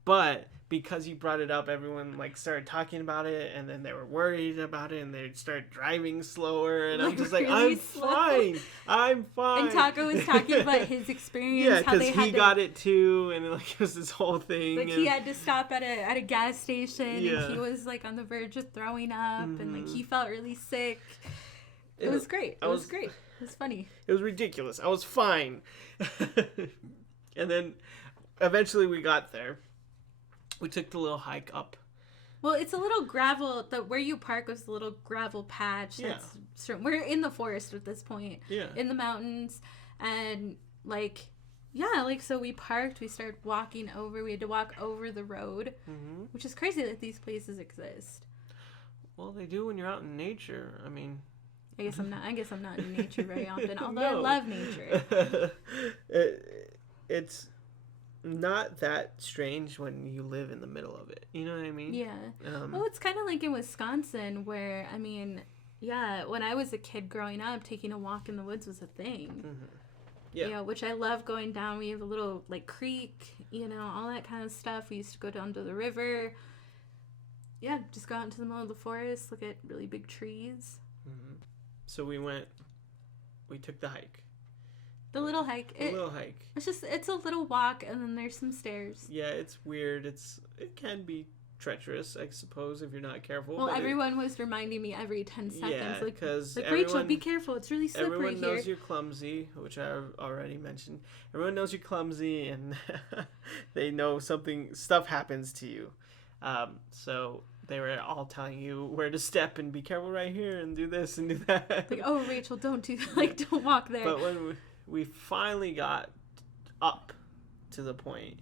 But because you brought it up, everyone like started talking about it, and then they were worried about it, and they'd start driving slower, and I'm just like, really I'm fine. And Taco was talking about his experience. Yeah, because he got it too, and like it was this whole thing. Like he had to stop at a gas station, and he was like on the verge of throwing up, and like he felt really sick. It was great. It was great. It was funny. It was ridiculous. I was fine. And then eventually we got there. We took the little hike up. Well, it's a little gravel. Where you park was a little gravel patch. We're in the forest at this point. Yeah. In the mountains. And, so we parked. We started walking over. We had to walk over the road. Mm-hmm. Which is crazy that these places exist. Well, they do when you're out in nature. I mean... I guess I'm not in nature very often. Although I love nature. It's... not that strange when you live in the middle of it. You know what I mean? Yeah. Well, it's kind of like in Wisconsin where, I mean, when I was a kid growing up, taking a walk in the woods was a thing. Mm-hmm. Yeah. You know, which I love going down. We have a little, like, creek, you know, all that kind of stuff. We used to go down to the river. Yeah, just go out into the middle of the forest, look at really big trees. Mm-hmm. So we took the hike. The little hike. It's a little walk, and then there's some stairs. Yeah, it's weird. It can be treacherous, I suppose, if you're not careful. Well, everyone was reminding me every 10 seconds. Yeah, because Rachel, be careful. It's really slippery here. Everyone knows you're clumsy, which I already mentioned. Everyone knows you're clumsy, and they know stuff happens to you. So they were all telling you where to step and be careful right here and do this and do that. Like, oh, Rachel, don't do that. Like, don't walk there. But when we finally got up to the point,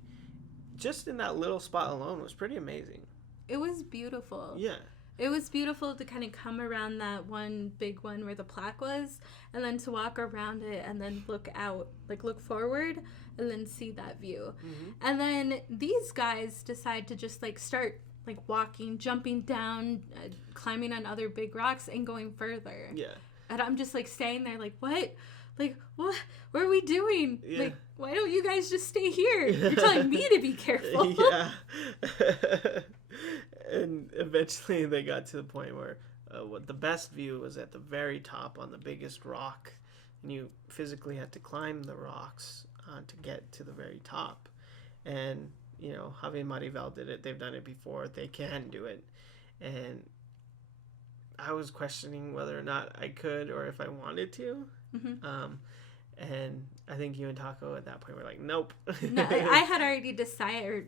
just in that little spot alone was pretty amazing. It was beautiful. Yeah. It was beautiful to kind of come around that one big one where the plaque was, and then to walk around it and then look out, like look forward and then see that view. Mm-hmm. And then these guys decide to just like start like walking, jumping down, climbing on other big rocks and going further. Yeah. And I'm just like staying there like, what? Like, what are we doing? Yeah. Like, why don't you guys just stay here? You're telling me to be careful. Yeah. And eventually they got to the point where what the best view was at the very top on the biggest rock. And you physically had to climb the rocks to get to the very top. And, you know, Javi and Maribel did it. They've done it before. They can do it. And I was questioning whether or not I could or if I wanted to. Mm-hmm. And I think you and Taco at that point were like, nope. No, I had already decided,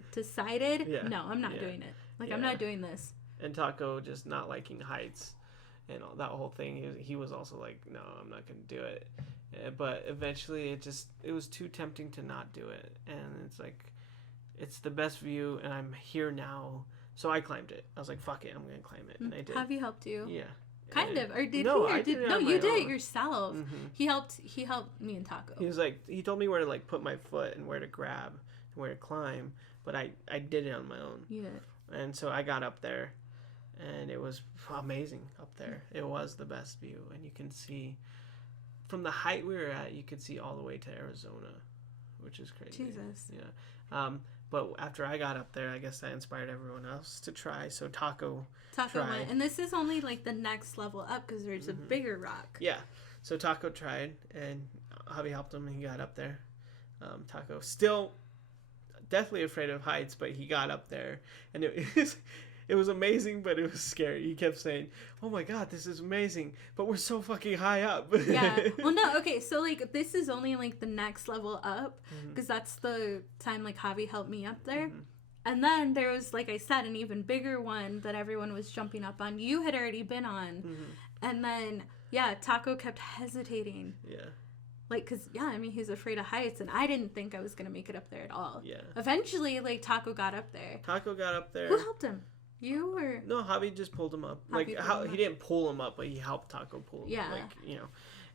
no, I'm not doing it. Like, I'm not doing this. And Taco just not liking heights and all that whole thing. He was also like, no, I'm not going to do it. But eventually it was too tempting to not do it. And it's like, it's the best view and I'm here now. So I climbed it. I was like, fuck it, I'm going to climb it. And I did. Javi helped you. Yeah. Kind of. Or did no, he? Or I did it no, on you my did own. it yourself. Mm-hmm. He helped me and Taco. He was like, he told me where to like put my foot and where to grab and where to climb, but I did it on my own. Yeah. And so I got up there, and it was amazing up there. It was the best view, and you can see from the height we were at, you could see all the way to Arizona, which is crazy. Jesus. Yeah. But after I got up there, I guess that inspired everyone else to try. So Taco tried. Went, and this is only like the next level up because there's a bigger rock. Yeah. So Taco tried, and Javi helped him, and he got up there. Taco still deathly afraid of heights, but he got up there, and it was amazing, but it was scary. He kept saying, "Oh my God, this is amazing, but we're so fucking high up." Yeah. Well, no, okay, so like this is only like the next level up because that's the time like Javi helped me up there. And then there was, like I said, an even bigger one that everyone was jumping up on. You had already been on. And then, yeah, Taco kept hesitating. Yeah. Like, because, yeah, I mean, he's afraid of heights, and I didn't think I was going to make it up there at all. Yeah. Eventually, like, Taco got up there. Who helped him? You or? No, Javi just pulled him up. He didn't pull him up, but he helped Taco pull him. Yeah. Like, you know.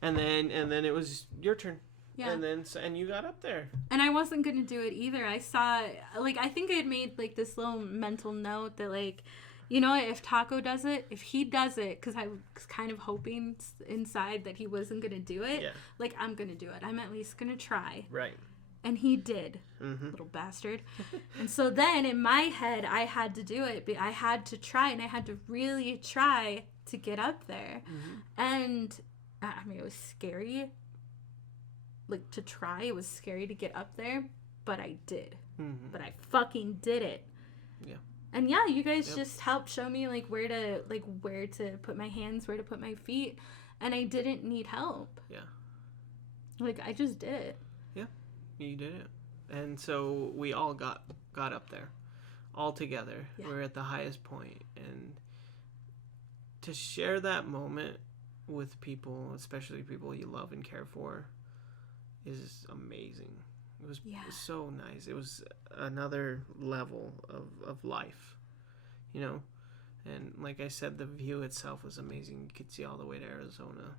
And then it was your turn. Yeah. And you got up there. And I wasn't going to do it either. I saw, like, I think I had made, like, this little mental note that, like, you know what, if Taco does it, if he does it, because I was kind of hoping inside that he wasn't going to do it, like, I'm going to do it. I'm at least going to try. Right. And he did, little bastard. And so then, in my head, I had to do it. But I had to try, and I had to really try to get up there. And, I mean, it was scary. Like, to try, it was scary to get up there, but I did. But I fucking did it. Yeah. And yeah, you guys just helped show me where to put my hands, where to put my feet, and I didn't need help. Yeah. Like, I just did it. Yeah. You did it. And so we all got up there all together. Yeah. We were at the highest point, and to share that moment with people, especially people you love and care for, is amazing. It was so nice. It was another level of life, you know? And like I said, the view itself was amazing. You could see all the way to Arizona.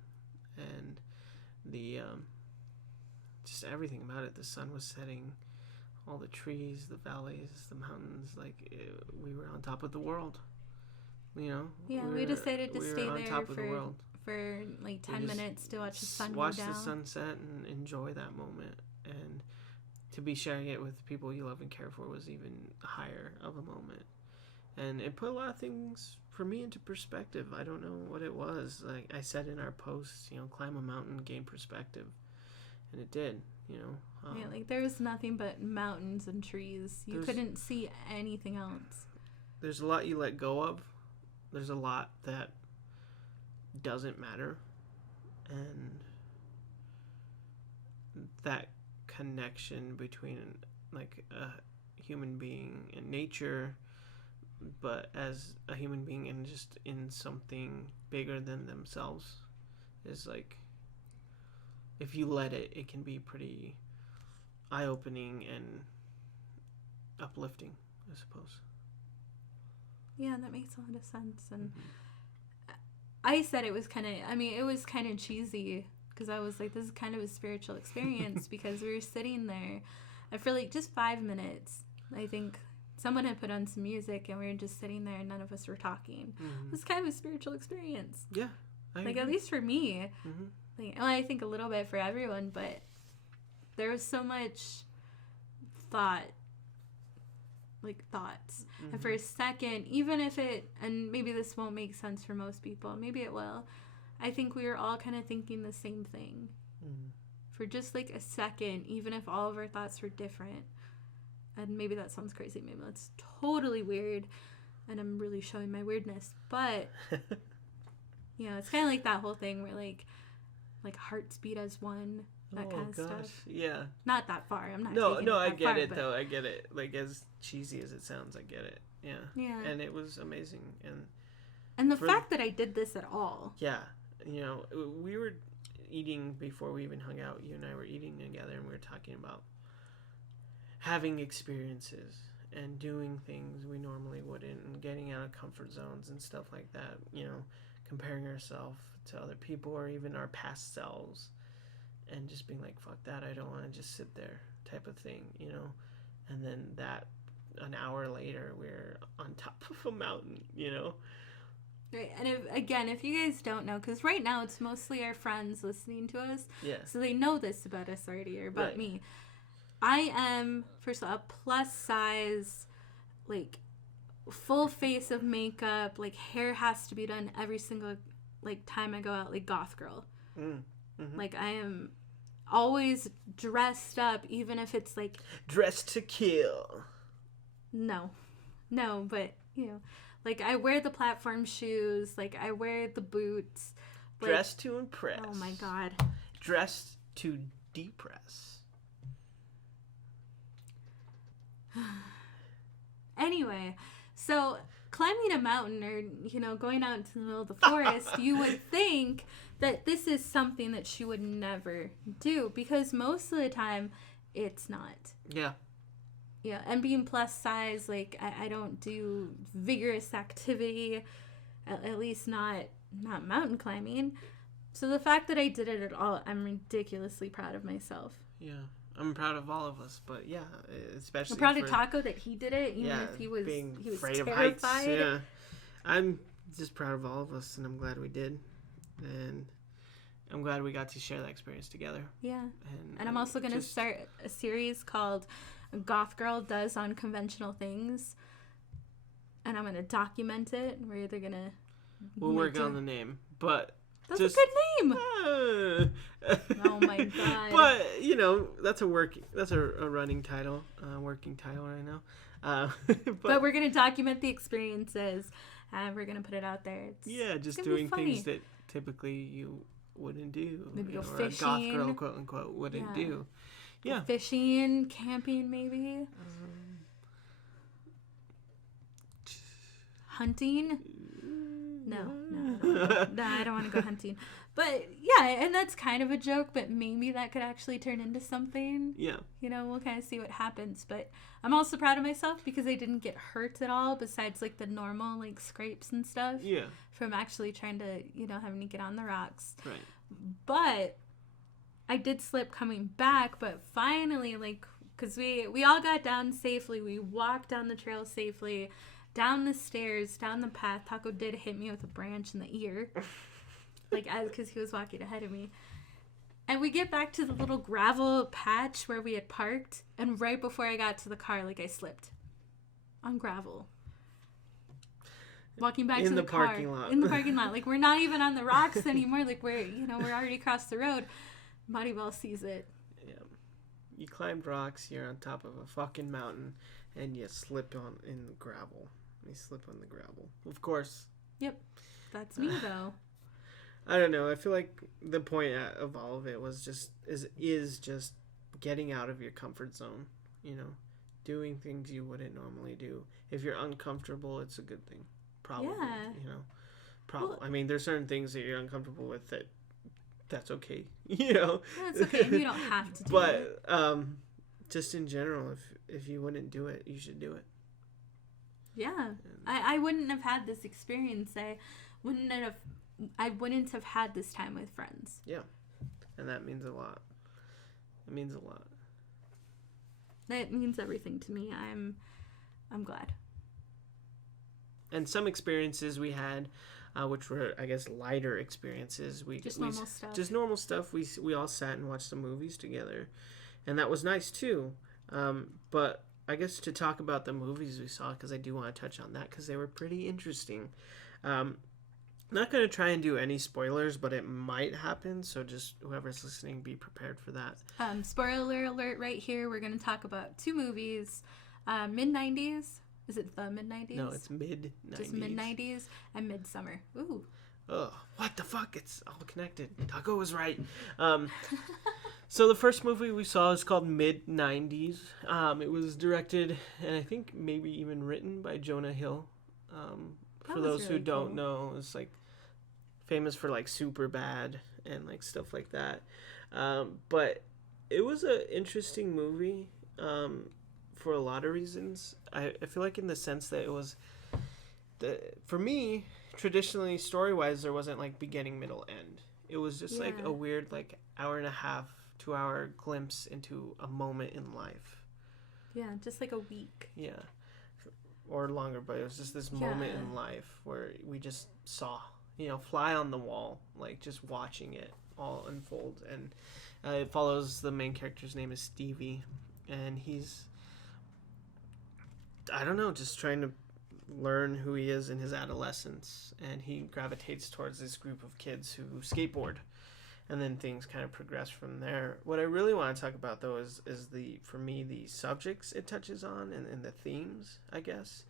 And the just everything about it. The sun was setting, all the trees, the valleys, the mountains. We were on top of the world, you know? Yeah, we decided to stay there for like 10 minutes to watch the sun go down. Watch the sunset and enjoy that moment. And to be sharing it with people you love and care for was even higher of a moment. And it put a lot of things for me into perspective. I don't know what it was. Like I said in our posts, you know, climb a mountain, gain perspective. And it did, you know. Yeah, like there was nothing but mountains and trees. You couldn't see anything else. There's a lot you let go of. There's a lot that doesn't matter. And that connection between like a human being and nature, but as a human being and just in something bigger than themselves, is like, if you let it, it can be pretty eye-opening and uplifting, I suppose. Yeah, that makes a lot of sense. And I said it was kind of cheesy, because I was like, this is kind of a spiritual experience, because we were sitting there for like just 5 minutes. I think someone had put on some music, and we were just sitting there, and none of us were talking. It was kind of a spiritual experience. Yeah. Like, at least for me. Like, well, I think a little bit for everyone, but there was so much thoughts. And for a second, even if and maybe this won't make sense for most people, maybe it will, I think we were all kind of thinking the same thing. For just like a second, even if all of our thoughts were different. And maybe that sounds crazy, maybe that's totally weird, and I'm really showing my weirdness, but you know, it's kind of like that whole thing where like hearts beat as one, that kind of stuff. Yeah. Not that far. I'm not. No, I get it though. I get it. Like, as cheesy as it sounds, I get it. Yeah. Yeah. And it was amazing, and the fact that I did this at all. Yeah. You know, we were eating before we even hung out. You and I were eating together, and we were talking about having experiences and doing things we normally wouldn't, and getting out of comfort zones and stuff like that, you know, comparing ourselves to other people or even our past selves, and just being like, fuck that, I don't want to just sit there type of thing, you know. And then that an hour later we're on top of a mountain, you know. Right. And if you guys don't know, because right now it's mostly our friends listening to us, so they know this about us already, or about me. I am, first of all, a plus size, like, full face of makeup, like, hair has to be done every single, like, time I go out, like, goth girl. Mm-hmm. Like, I am always dressed up, even if it's, like... Dressed to kill. No, but, you know, like, I wear the platform shoes, like, I wear the boots. Like, dressed to impress. Oh, my God. Dressed to depress. Anyway, so climbing a mountain, or, you know, going out into the middle of the forest, you would think that this is something that she would never do, because most of the time it's not. Yeah. Yeah, and being plus size, like, I don't do vigorous activity, at least not mountain climbing. So the fact that I did it at all, I'm ridiculously proud of myself. Yeah. I'm proud of all of us, but yeah, especially. I'm proud of Taco that he did it, even if he was afraid of terrified. Heights. Yeah, I'm just proud of all of us, and I'm glad we did, and I'm glad we got to share that experience together. Yeah, and I'm also going to start a series called "Goth Girl Does Unconventional Things," and I'm going to document it. We're either going to work on the name, but. That's a good name. Oh my God! But you know, that's a running title, working title right now. But we're gonna document the experiences, and we're gonna put it out there. Just doing things that typically you wouldn't do. Maybe go fishing. Or a goth girl, quote unquote, wouldn't do. Yeah. Go fishing, camping, maybe. Hunting. No, I don't want to go hunting. But yeah, and that's kind of a joke, but maybe that could actually turn into something. Yeah. You know, we'll kind of see what happens. But I'm also proud of myself because I didn't get hurt at all, besides like the normal like scrapes and stuff. Yeah. From actually trying to, you know, having to get on the rocks. Right. But I did slip coming back, but finally, like, because we all got down safely. We walked down the trail safely. Down the stairs, down the path. Taco did hit me with a branch in the ear. Like, because he was walking ahead of me. And we get back to the little gravel patch where we had parked. And right before I got to the car, like, I slipped. On gravel. Walking back to the car. Parking lot. In the parking lot. Like, we're not even on the rocks anymore. Like, we're already across the road. Buddy Bell sees it. Yeah. You climbed rocks, you're on top of a fucking mountain, and you slip in the gravel. You slip on the gravel. Of course. Yep. That's me, though. I don't know. I feel like the point of all of it was just getting out of your comfort zone. You know, doing things you wouldn't normally do. If you're uncomfortable, it's a good thing. Probably. Yeah. You know, well, I mean, there's certain things that you're uncomfortable with that's okay. You know. That's okay. You don't have to do it. But just in general, if you wouldn't do it, you should do it. Yeah. I wouldn't have had this experience. I wouldn't have had this time with friends. Yeah. And that means a lot. It means a lot. That means everything to me. I'm glad. And some experiences we had, which were, I guess, lighter experiences. Normal stuff. Just normal stuff. We all sat and watched some movies together. And that was nice, too. But I guess to talk about the movies we saw, because I do want to touch on that, because they were pretty interesting. Not going to try and do any spoilers, but it might happen. So just whoever's listening, be prepared for that. Spoiler alert right here. We're going to talk about two movies. Mid-90s. Is it the mid-90s? No, it's mid-90s. Just mid-90s and Midsommar. Ooh. Oh, what the fuck? It's all connected. Taco was right. So the first movie we saw is called Mid-90s. It was directed and I think maybe even written by Jonah Hill. For those really who don't know, it's like famous for like Superbad and like stuff like that. But it was an interesting movie. for a lot of reasons. I feel like in the sense that it was for me, traditionally story wise, there wasn't like beginning, middle, end. It was just like a weird like hour and a half, 2 hour glimpse into a moment in life. Yeah, just like a week. Yeah. Or longer, but it was just this moment in life where we just saw, fly on the wall, like just watching it all unfold. And it follows the main character's name is Stevie, and he's, I don't know, just trying to learn who he is in his adolescence, and he gravitates towards this group of kids who skateboard, and then things kind of progress from there. What I really want to talk about though is for me the subjects it touches on and the themes, I guess.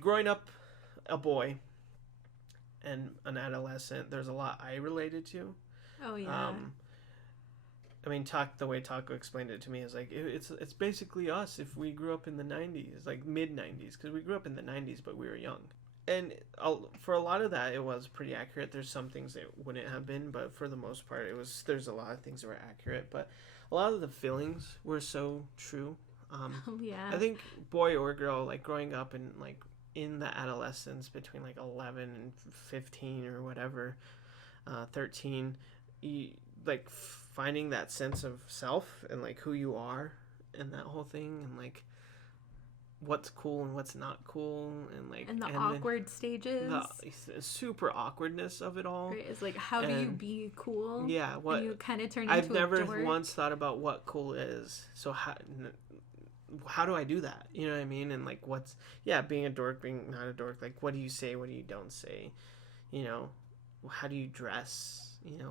Growing up a boy and an adolescent, there's a lot I related to. Oh yeah. I mean, the way Taco explained it to me is like it's basically us if we grew up in the 90s, like mid 90s, because we grew up in the 90s but we were young. And for a lot of that, it was pretty accurate. There's some things that wouldn't have been, but for the most part, there's a lot of things that were accurate. But a lot of the feelings were so true. Oh yeah. I think boy or girl, like growing up and like in the adolescence between like 11 and 15 or whatever, 13, like finding that sense of self and like who you are and that whole thing, and like what's cool and what's not cool, and like and the awkward stages, the super awkwardness of it all. Right, it's like how do you be cool? Yeah, what and you kind of turn. I've never once thought about what cool is. So how do I do that? You know what I mean? And like being a dork, being not a dork. Like what do you say? What do you don't say? How do you dress?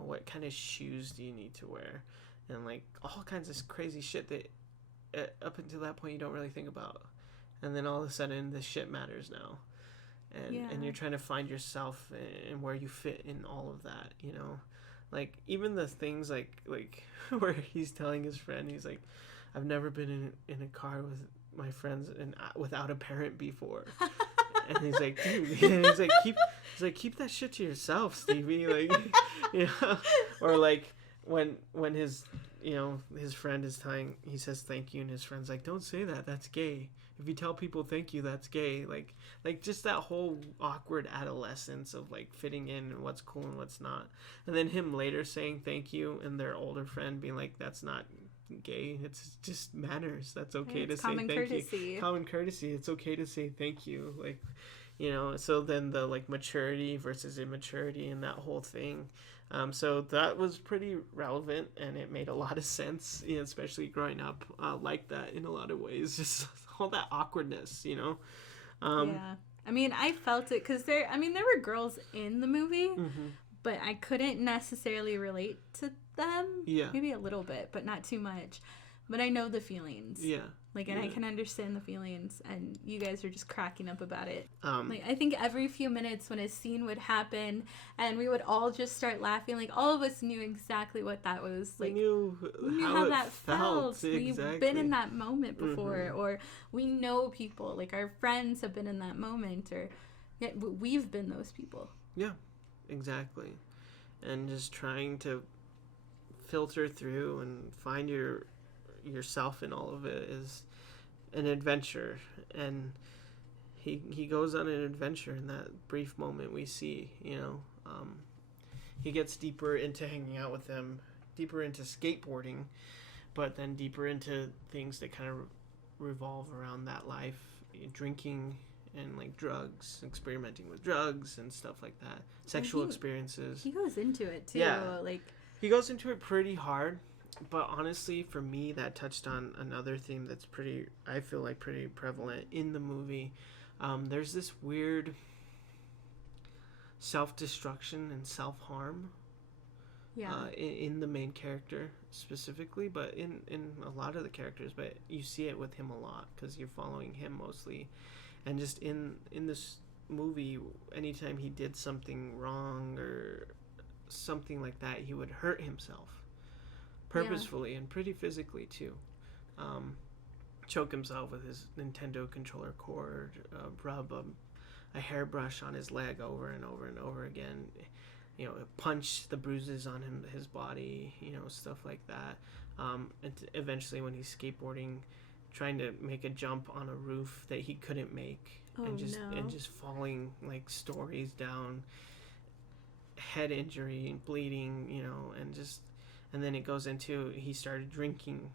What kind of shoes do you need to wear? And like all kinds of crazy shit that up until that point you don't really think about. And then all of a sudden this shit matters now. And you're trying to find yourself and where you fit in all of that, Like even the things like where he's telling his friend, he's like, I've never been in a car with my friends and without a parent before. And he's like, dude, and he's like, keep that shit to yourself, Stevie. Like, or like when his friend is he says thank you, and his friend's like, don't say that, that's gay. If you tell people thank you, that's gay. Like just that whole awkward adolescence of like fitting in and what's cool and what's not. And then him later saying thank you, and their older friend being like, that's not gay, it's just manners, that's okay to say thank you, common courtesy, it's okay to say thank you, like so then the like maturity versus immaturity and that whole thing, so that was pretty relevant, and it made a lot of sense, especially growing up like that in a lot of ways, just all that awkwardness, yeah, I mean I felt it because there were girls in the movie, but I couldn't necessarily relate to them. Yeah. Maybe a little bit, but not too much. But I know the feelings. Yeah. And I can understand the feelings, and you guys are just cracking up about it. I think every few minutes when a scene would happen and we would all just start laughing, like all of us knew exactly what that was. Like we knew how that felt. Exactly. We've been in that moment before, or we know people, like our friends have been in that moment, or we've been those people. Yeah. Exactly. And just trying to filter through and find yourself in all of it is an adventure, and he goes on an adventure in that brief moment we see. He gets deeper into hanging out with them, deeper into skateboarding, but then deeper into things that kind of revolve around that life, drinking and like drugs, experimenting with drugs and stuff like that, sexual experiences. He goes into it too. Yeah, he goes into it pretty hard, but honestly, for me, that touched on another theme that's I feel like pretty prevalent in the movie. There's this weird self-destruction and self-harm. Yeah. In the main character specifically, but in a lot of the characters, but you see it with him a lot because you're following him mostly. And just in this movie, anytime he did something wrong or something like that, he would hurt himself purposefully and pretty physically too. Choke himself with his Nintendo controller cord, rub a hairbrush on his leg over and over and over again. punch the bruises on his body, stuff like that. And eventually when he's skateboarding, trying to make a jump on a roof that he couldn't make, and just falling like stories down, head injury and bleeding, and then it goes into he started drinking,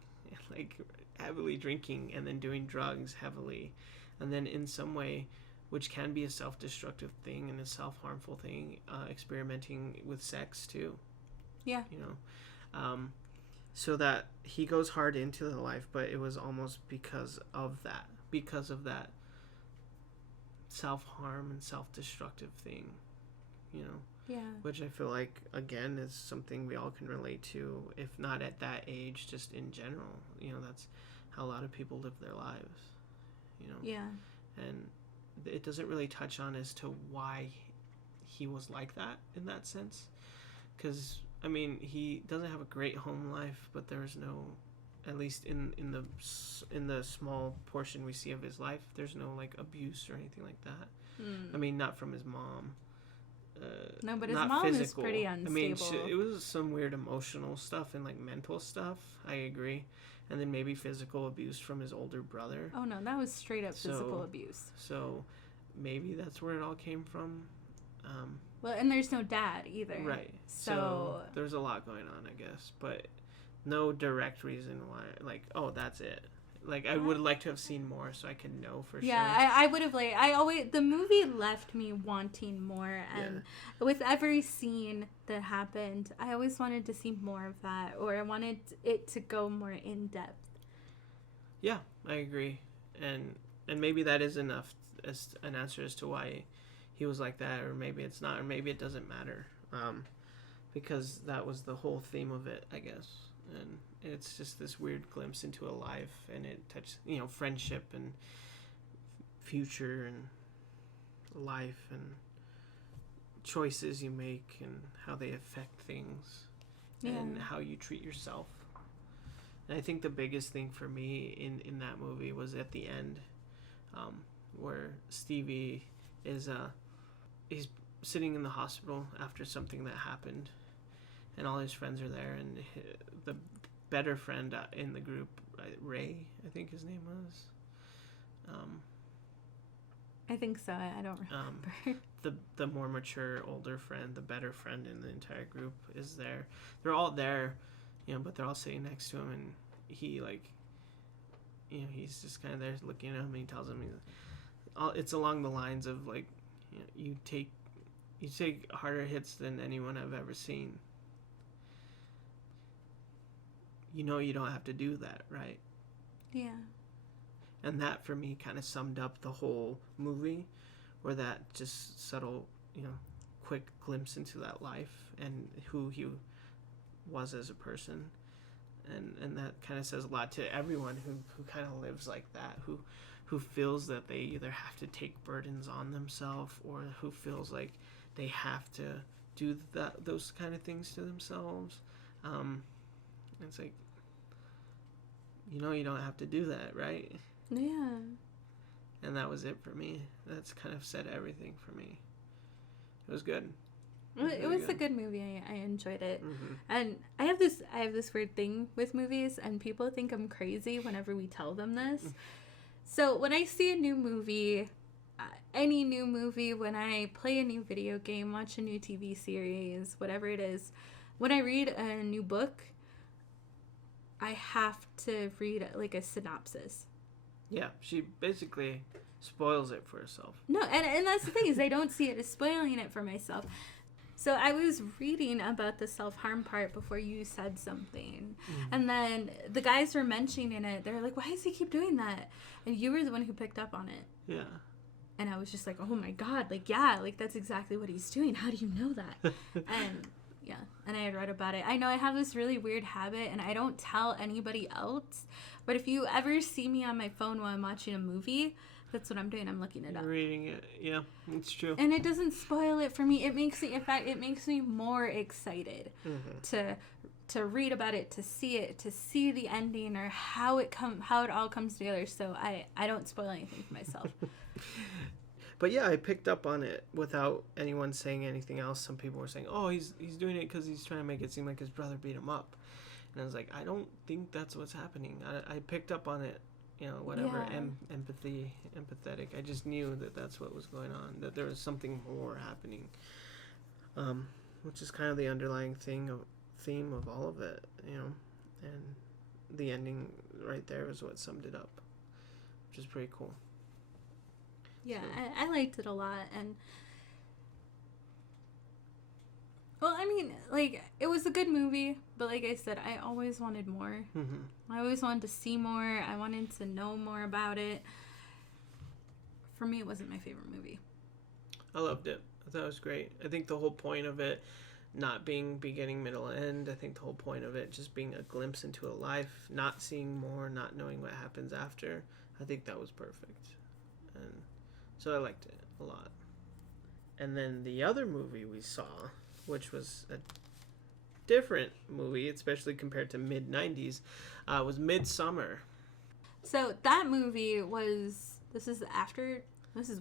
like heavily drinking, and then doing drugs heavily, and then in some way, which can be a self-destructive thing and a self-harmful thing, experimenting with sex too. Yeah. So that he goes hard into the life, but it was almost because of that self-harm and self-destructive thing, Yeah. Which I feel like, again, is something we all can relate to, if not at that age, just in general. That's how a lot of people live their lives, Yeah. And it doesn't really touch on as to why he was like that in that sense. Because, I mean, he doesn't have a great home life, but there's no, at least in the small portion we see of his life, there's no, like, abuse or anything like that. I mean, not from his mom. No, but his mom is pretty unstable. I mean, it was some weird emotional stuff and, like, mental stuff, I agree. And then maybe physical abuse from his older brother. Oh, no, that was straight up physical abuse. So maybe that's where it all came from. Well, and there's no dad either. Right. So there's a lot going on, I guess. But no direct reason why, like, oh, that's it. Like, I would like to have seen more so I could know for sure. Yeah, I would have, the movie left me wanting more. And with every scene that happened, I always wanted to see more of that. Or I wanted it to go more in depth. Yeah, I agree. And maybe that is enough as an answer as to why he was like that. Or maybe it's not. Or maybe it doesn't matter. Because that was the whole theme of it, I guess. And it's just this weird glimpse into a life, and it touched, friendship and future and life and choices you make and how they affect things and how you treat yourself. And I think the biggest thing for me in that movie was at the end, where Stevie is he's sitting in the hospital after something that happened, and all his friends are there, and the better friend in the group, Ray, I think his name was. I think so. I don't remember. The more mature, older friend, the better friend in the entire group is there. They're all there, but they're all sitting next to him, and he, like, he's just kind of there looking at him, and he tells him, it's along the lines of, like, you take harder hits than anyone I've ever seen. You don't have to do that, right? Yeah. And that, for me, kind of summed up the whole movie, where that just subtle, quick glimpse into that life and who he was as a person. And that kind of says a lot to everyone who kind of lives like that, who feels that they either have to take burdens on themselves, or who feels like they have to do those kind of things to themselves. It's like, you don't have to do that, right? Yeah. And that was it for me. That's kind of said everything for me. It was good. It was a good movie. I enjoyed it. Mm-hmm. And I have this weird thing with movies, and people think I'm crazy whenever we tell them this. So when I see a new movie, any new movie, when I play a new video game, watch a new TV series, whatever it is, when I read a new book, I have to read like a synopsis. Yeah, she basically spoils it for herself. No, and that's the thing, is I don't see it as spoiling it for myself. So I was reading about the self-harm part before you said something. Mm-hmm. And then the guys were mentioning it. They're like, why does he keep doing that? And you were the one who picked up on it. Yeah. And I was just like, oh my God, that's exactly what he's doing. How do you know that? And yeah, and I had read about it. I know I have this really weird habit, and I don't tell anybody else, but if you ever see me on my phone while I'm watching a movie, that's what I'm doing. I'm looking it up. Reading it. Yeah, it's true. And it doesn't spoil it for me. It makes me more excited to read about it, to see the ending, or how it all comes together. So I don't spoil anything for myself. But yeah, I picked up on it without anyone saying anything else. Some people were saying, "Oh, he's doing it because he's trying to make it seem like his brother beat him up," and I was like, "I don't think that's what's happening." I picked up on it, whatever, empathetic. I just knew that that's what was going on. That there was something more happening, which is kind of the underlying theme of all of it, and the ending right there is what summed it up, which is pretty cool. Yeah, so. I liked it a lot, and well, I mean, like, it was a good movie, but like I said, I always wanted more. I always wanted to see more. I wanted to know more about it. For me, it wasn't my favorite movie. I loved it. I thought it was great. I think the whole point of it not being beginning, middle, end, I think the whole point of it just being a glimpse into a life, not seeing more, not knowing what happens after, I think that was perfect. And so I liked it a lot. And then the other movie we saw, which was a different movie, especially compared to mid-90s, was Midsommar. So that movie was, this is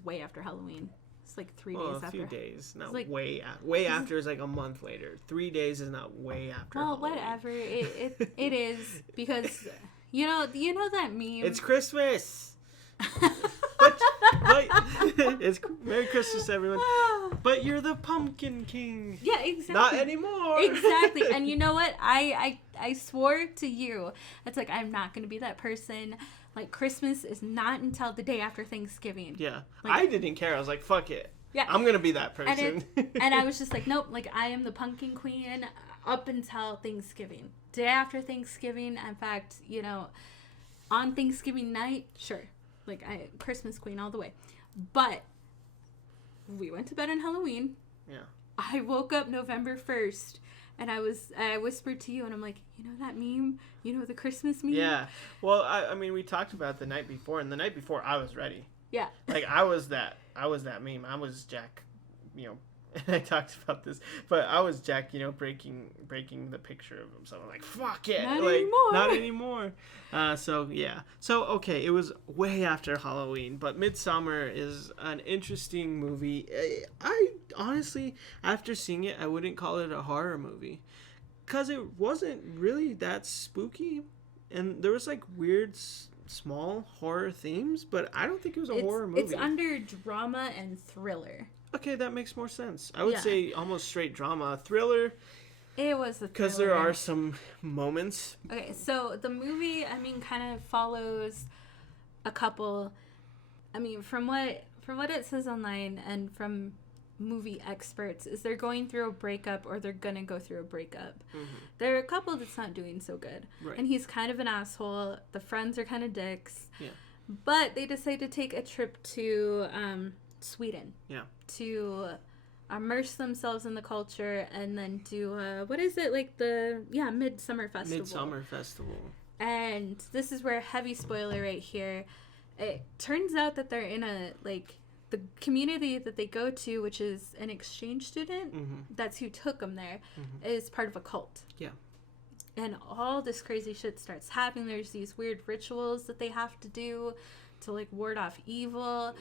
way after Halloween. It's like 3 days after. A few days. Not like, way after. Way after is like a month later. 3 days is not way after Well, Halloween. Whatever. It is, because, you know that meme? It's Christmas! but it's Merry Christmas, everyone. But you're the Pumpkin King. Yeah, exactly. Not anymore. Exactly. And you know what? I swore to you. It's like, I'm not going to be that person. Like, Christmas is not until the day after Thanksgiving. Yeah. Like, I didn't care. I was like, fuck it. Yeah. I'm going to be that person. And I was just like, nope. Like, I am the Pumpkin Queen up until Thanksgiving. Day after Thanksgiving. In fact, on Thanksgiving night, sure. Like, Christmas Queen all the way. But we went to bed on Halloween. Yeah. I woke up November 1st. And I whispered to you, and I'm like, that meme? The Christmas meme? Yeah. Well, I mean, we talked about it the night before, and the night before I was ready. Yeah. Like, I was that meme. I was Jack, and I talked about this, but I was Jack, breaking the picture of himself. I'm like, fuck it. Not anymore. So, yeah. So, okay, it was way after Halloween, but Midsommar is an interesting movie. I honestly, after seeing it, I wouldn't call it a horror movie, because it wasn't really that spooky, and there was, like, weird small horror themes, but I don't think it was a horror movie. It's under drama and thriller. Okay, that makes more sense. I would say almost straight drama. Thriller. It was a thriller. Because there are some moments. Okay, so the movie, kind of follows a couple. From what it says online and from movie experts, is they're going through a breakup, or they're going to go through a breakup. Mm-hmm. They're a couple that's not doing so good. Right. And he's kind of an asshole. The friends are kind of dicks. Yeah. But they decide to take a trip to Sweden. Yeah. To immerse themselves in the culture, and then do Midsummer Festival. Midsummer Festival. And this is where, heavy spoiler right here, it turns out that they're in the community that they go to, which is an exchange student, that's who took them there, is part of a cult. Yeah. And all this crazy shit starts happening. There's these weird rituals that they have to do to ward off evil.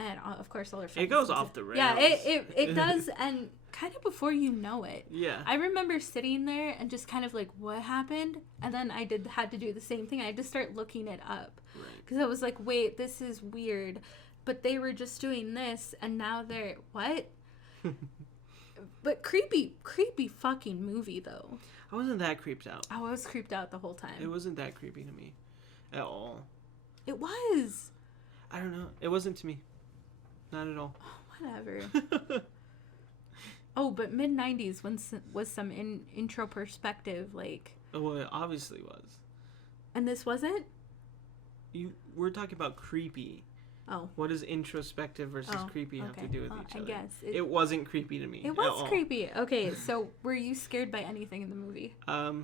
And, of course, all their friends. It goes off the rails. Yeah, it does. And kind of before you know it. Yeah. I remember sitting there and just kind of what happened? And then I had to do the same thing. I had to start looking it up. Because I was like, wait, this is weird. But they were just doing this, and now they're, what? But creepy fucking movie, though. I wasn't that creeped out. I was creeped out the whole time. It wasn't that creepy to me. At all. It was. I don't know. It wasn't to me. Not at all. Oh, whatever. Oh, but mid-90s was some intro perspective, Oh, well, it obviously was. And this wasn't? We're talking about creepy. Oh. What does introspective versus creepy have to do with each other? I guess. It wasn't creepy to me. It was creepy. Okay, so were you scared by anything in the movie? No.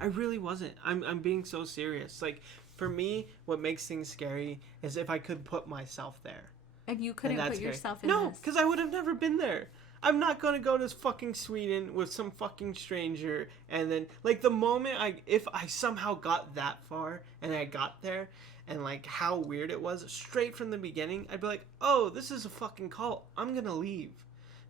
I really wasn't. I'm being so serious. For me, what makes things scary is if I could put myself there. And you couldn't put yourself in No, this? because I would have never been there. I'm not gonna go to fucking Sweden with some fucking stranger, and then, like, the moment if I somehow got that far, and I got there, and, like, how weird it was, straight from the beginning, I'd be like, oh, this is a fucking cult. I'm gonna leave.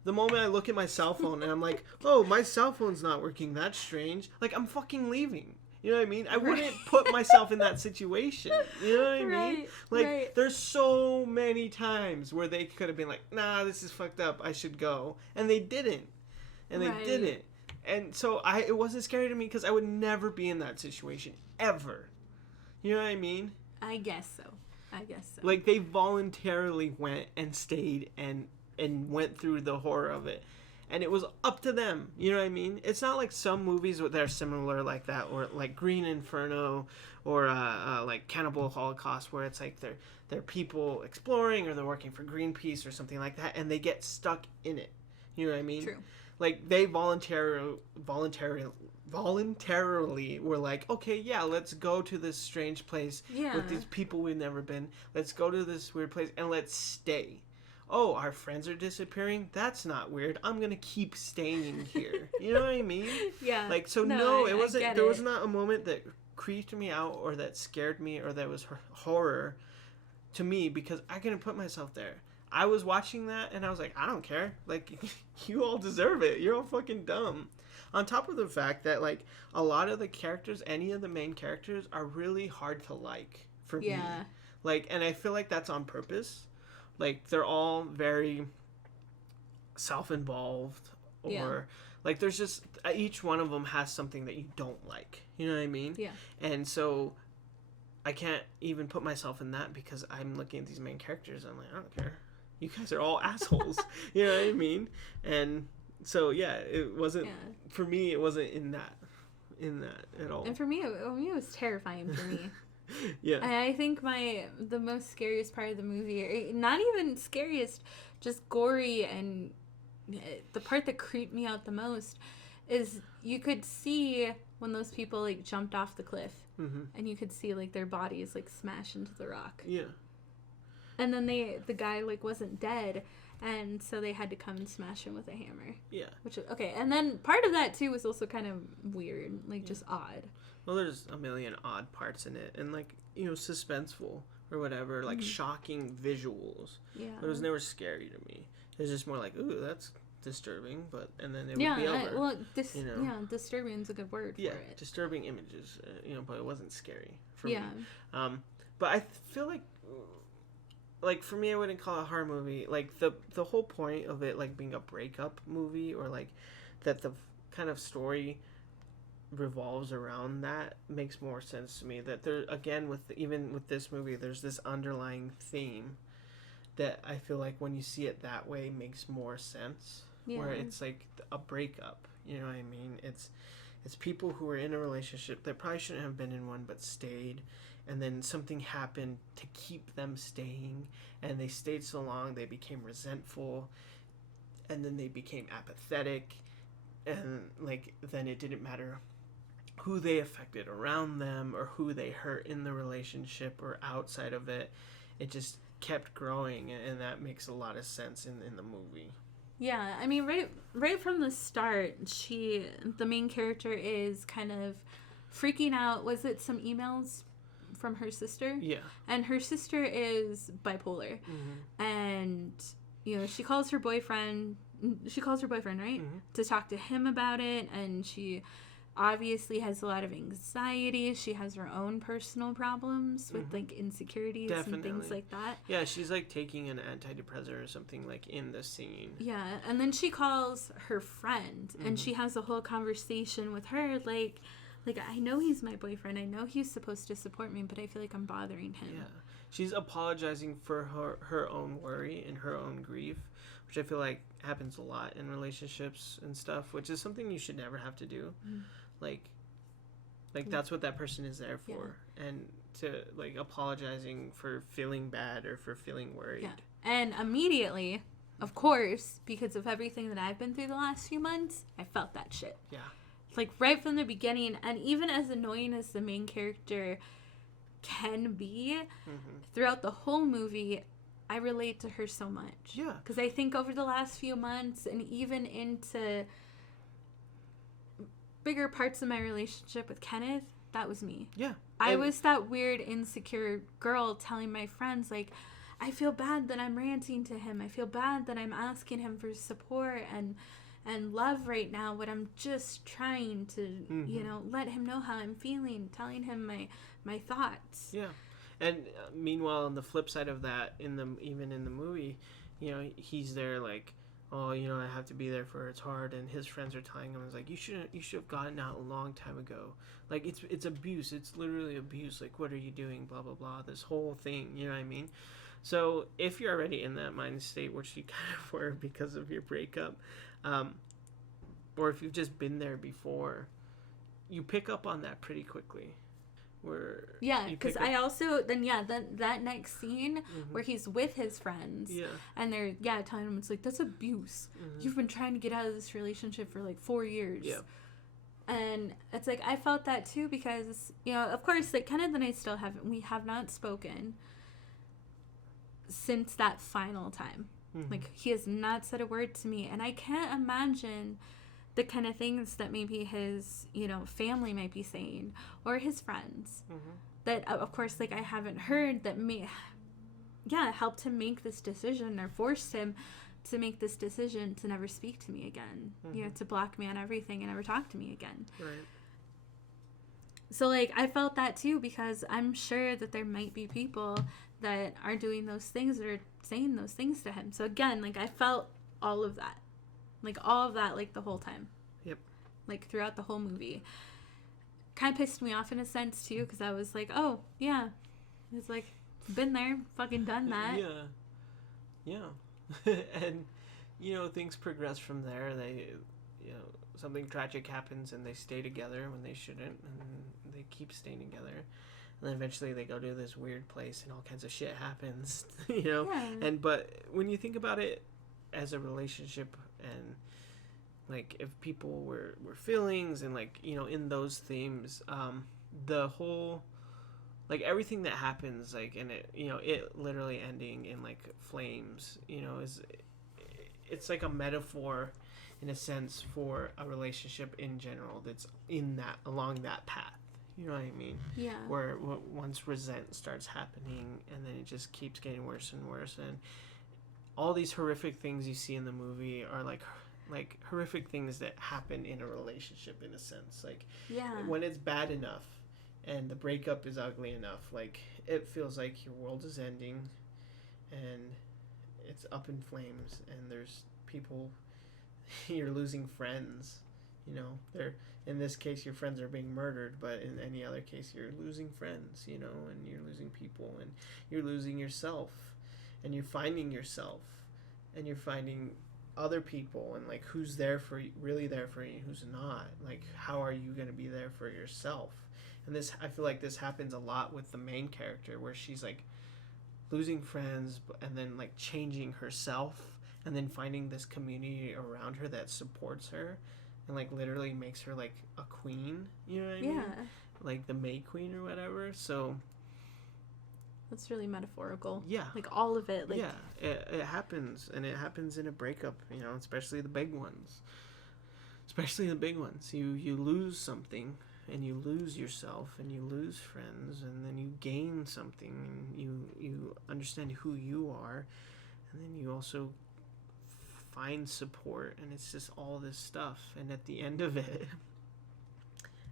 The moment I look at my cell phone, and I'm like, oh, my cell phone's not working, that's strange, like, I'm fucking leaving. You know what I mean? I wouldn't put myself in that situation. You know what I mean? Like, there's so many times where they could have been like, nah, this is fucked up. I should go. And they didn't. And they didn't. And so it wasn't scary to me because I would never be in that situation. Ever. You know what I mean? I guess so. Like, they voluntarily went and stayed and went through the horror of it. And it was up to them. You know what I mean? It's not like some movies that are similar like that, or like Green Inferno, or like Cannibal Holocaust, where it's like they're people exploring, or they're working for Greenpeace or something like that, and they get stuck in it. You know what I mean? True. Like, they voluntarily were like, okay, yeah, let's go to this strange place with these people we've never been. Let's go to this weird place and let's stay. Oh, our friends are disappearing? That's not weird. I'm going to keep staying here. You know what I mean? Yeah. Like, so it wasn't, there was not a moment that creeped me out or that scared me or that was horror to me because I couldn't put myself there. I was watching that and I was like, I don't care. Like, you all deserve it. You're all fucking dumb. On top of the fact that, like, a lot of the characters, any of the main characters, are really hard to like for me. Like, and I feel like that's on purpose. Like, they're all very self-involved, or like there's just each one of them has something that you don't like. You know what I mean? Yeah. And so I can't even put myself in that because I'm looking at these main characters and I'm like, I don't care. You guys are all assholes. You know what I mean? And so it wasn't for me. It wasn't in that at all. And for me, it was terrifying for me. Yeah. I think the most scariest part of the movie, not even scariest, just gory, and the part that creeped me out the most is you could see when those people, like, jumped off the cliff, and you could see, like, their bodies, like, smash into the rock. Yeah. And then the guy, like, wasn't dead, and so they had to come and smash him with a hammer. Yeah. Which, okay, and then part of that, too, was also kind of weird, like, just odd. Well, there's a million odd parts in it, and, like, you know, suspenseful or whatever, like shocking visuals. Yeah. But it was never scary to me. It was just more like, ooh, that's disturbing, and then it would be over. Disturbing is a good word for it. Yeah, disturbing images, but it wasn't scary for me. But I feel like for me, I wouldn't call it a horror movie. Like, the whole point of it, like, being a breakup movie, or, like, that the kind of story revolves around that makes more sense to me. That there, again, even with this movie, there's this underlying theme that I feel like when you see it that way makes more sense. Where it's like a breakup, you know what I mean? It's people who are in a relationship that probably shouldn't have been in one but stayed, and then something happened to keep them staying, and they stayed so long they became resentful, and then they became apathetic, and, like, then it didn't matter who they affected around them or who they hurt in the relationship or outside of it. It just kept growing, and that makes a lot of sense in the movie. Yeah, I mean, right from the start, the main character is kind of freaking out. Was it some emails from her sister? Yeah. And her sister is bipolar. And, you know, she calls her boyfriend, right? To talk to him about it, and she obviously has a lot of anxiety. She has her own personal problems with, like, insecurities and things like that. Yeah, she's, like, taking an antidepressant or something, like, in the scene. Yeah, and then she calls her friend, and she has a whole conversation with her, like, I know he's my boyfriend. I know he's supposed to support me, but I feel like I'm bothering him. Yeah, she's apologizing for her own worry and her own grief, which I feel like happens a lot in relationships and stuff, which is something you should never have to do. Like that's what that person is there for. And to, like, apologizing for feeling bad or for feeling worried. Yeah. And immediately, of course, because of everything that I've been through the last few months, I felt that shit. Yeah. Like, right from the beginning, and even as annoying as the main character can be, throughout the whole movie, I relate to her so much. Yeah. Because I think over the last few months and even into bigger parts of my relationship with Kenneth, that was me. Yeah. I was that weird, insecure girl telling my friends, like, I feel bad that I'm ranting to him. I feel bad that I'm asking him for support and love right now, but I'm just trying to, you know, let him know how I'm feeling, telling him my thoughts. Yeah. And meanwhile, on the flip side of that, even in the movie, you know, he's there like, oh, you know, I have to be there for her. It's hard, and his friends are telling him, it's like, you should have gotten out a long time ago. Like, it's abuse. It's literally abuse. Like, what are you doing? Blah blah blah. This whole thing. You know what I mean? So if you're already in that mind state, which you kind of were because of your breakup, or if you've just been there before, you pick up on that pretty quickly. Because I also that next scene where he's with his friends and they're telling him, it's like, that's abuse. You've been trying to get out of this relationship for like 4 years. And it's like, I felt that too, because, you know, of course, like, Kenneth and I we have not spoken since that final time. Like, he has not said a word to me, and I can't imagine the kind of things that maybe his, you know, family might be saying, or his friends, that, of course, like, I haven't heard, that helped him make this decision, or forced him to make this decision to never speak to me again, you know, to block me on everything and never talk to me again. Right. So, like, I felt that too, because I'm sure that there might be people that are doing those things, that are saying those things to him. So, again, like, I felt all of that. Like, all of that, like, the whole time. Yep. Like, throughout the whole movie. Kind of pissed me off in a sense, too, because I was like, oh, yeah. It's like, been there, fucking done that. Yeah. And, you know, things progress from there. They, you know, something tragic happens and they stay together when they shouldn't, and they keep staying together. And then eventually they go to this weird place and all kinds of shit happens, you know? Yeah. But when you think about it as a relationship, and like if people were feelings and, like, you know, in those themes, the whole, like, everything that happens, like, and it, you know, it literally ending in like flames, you know, it's like a metaphor in a sense for a relationship in general that's along that path. You know what I mean? Yeah. Where once resent starts happening, and then it just keeps getting worse and worse, and all these horrific things you see in the movie are like horrific things that happen in a relationship, in a sense. Like, when it's bad enough and the breakup is ugly enough, like, it feels like your world is ending and it's up in flames, and there's people, you're losing friends, you know, in this case your friends are being murdered, but in any other case you're losing friends, you know, and you're losing people, and you're losing yourself, and you're finding yourself, and you're finding other people, and, like, who's there for you, really there for you, who's not. Like, how are you going to be there for yourself? And this, I feel like this happens a lot with the main character, where she's like losing friends and then, like, changing herself, and then finding this community around her that supports her and, like, literally makes her like a queen, you know what I mean? Like the May Queen or whatever. So that's really metaphorical. Yeah. Like, all of it. Like, yeah, it happens, and it happens in a breakup, you know, especially the big ones. You lose something, and you lose yourself, and you lose friends, and then you gain something, and you understand who you are, and then you also find support, and it's just all this stuff. And at the end of it,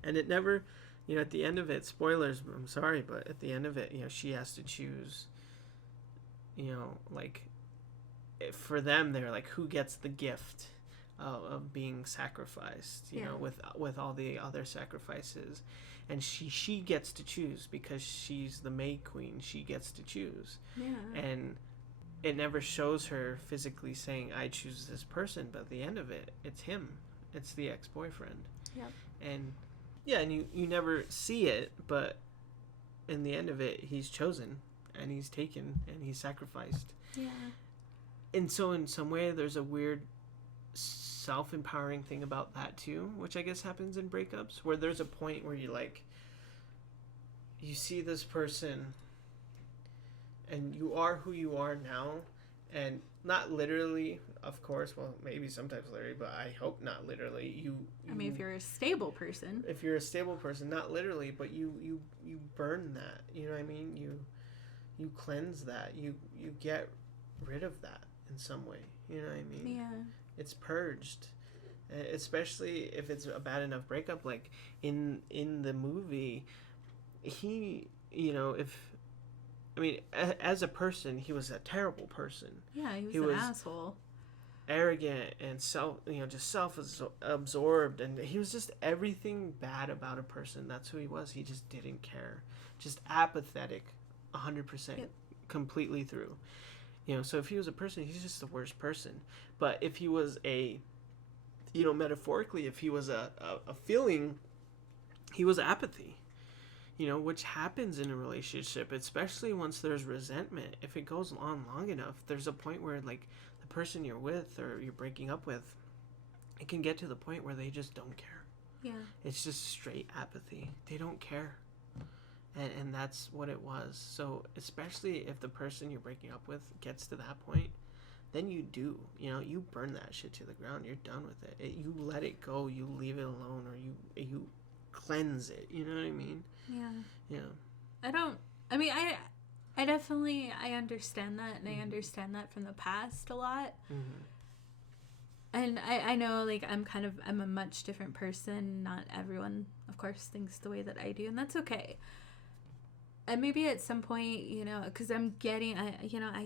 and it never, you know, at the end of it, spoilers, I'm sorry, but at the end of it, you know, she has to choose, you know, like, for them, they're like, who gets the gift of being sacrificed, you know, with all the other sacrifices, and she gets to choose, because she's the May Queen. She gets to choose. And it never shows her physically saying, I choose this person, but at the end of it, it's him. It's the ex-boyfriend. And and you never see it, but in the end of it, he's chosen, and he's taken, and he's sacrificed. And so in some way, there's a weird self-empowering thing about that too, which I guess happens in breakups, where there's a point where you see this person and you are who you are now, and not literally, of course, well, maybe sometimes literally, but I hope not literally. I mean, if you're a stable person. If you're a stable person, not literally, but you burn that, you know what I mean? You cleanse that. You get rid of that in some way, you know what I mean? Yeah. It's purged. Especially if it's a bad enough breakup, like in the movie, he, as a person, he was a terrible person. Yeah, he was an asshole. Arrogant and just self-absorbed, and he was just everything bad about a person. That's who he was. He just didn't care. Just apathetic, 100%, yep. Completely through. So if he was a person, he's just the worst person. But if he was metaphorically, if he was a feeling, he was apathy. Which happens in a relationship, especially once there's resentment. If it goes on long enough, there's a point where, like, the person you're with or you're breaking up with, it can get to the point where they just don't care. Yeah. It's just straight apathy. They don't care. And that's what it was. So, especially if the person you're breaking up with gets to that point, then you do. You burn that shit to the ground. You're done with it. You let it go. You leave it alone, or you cleanse it. You know what I mean? Yeah. Yeah. I definitely, I understand that, and I understand that from the past a lot. Mm-hmm. And I know, like, I'm a much different person. Not everyone, of course, thinks the way that I do, and that's okay. And maybe at some point, because I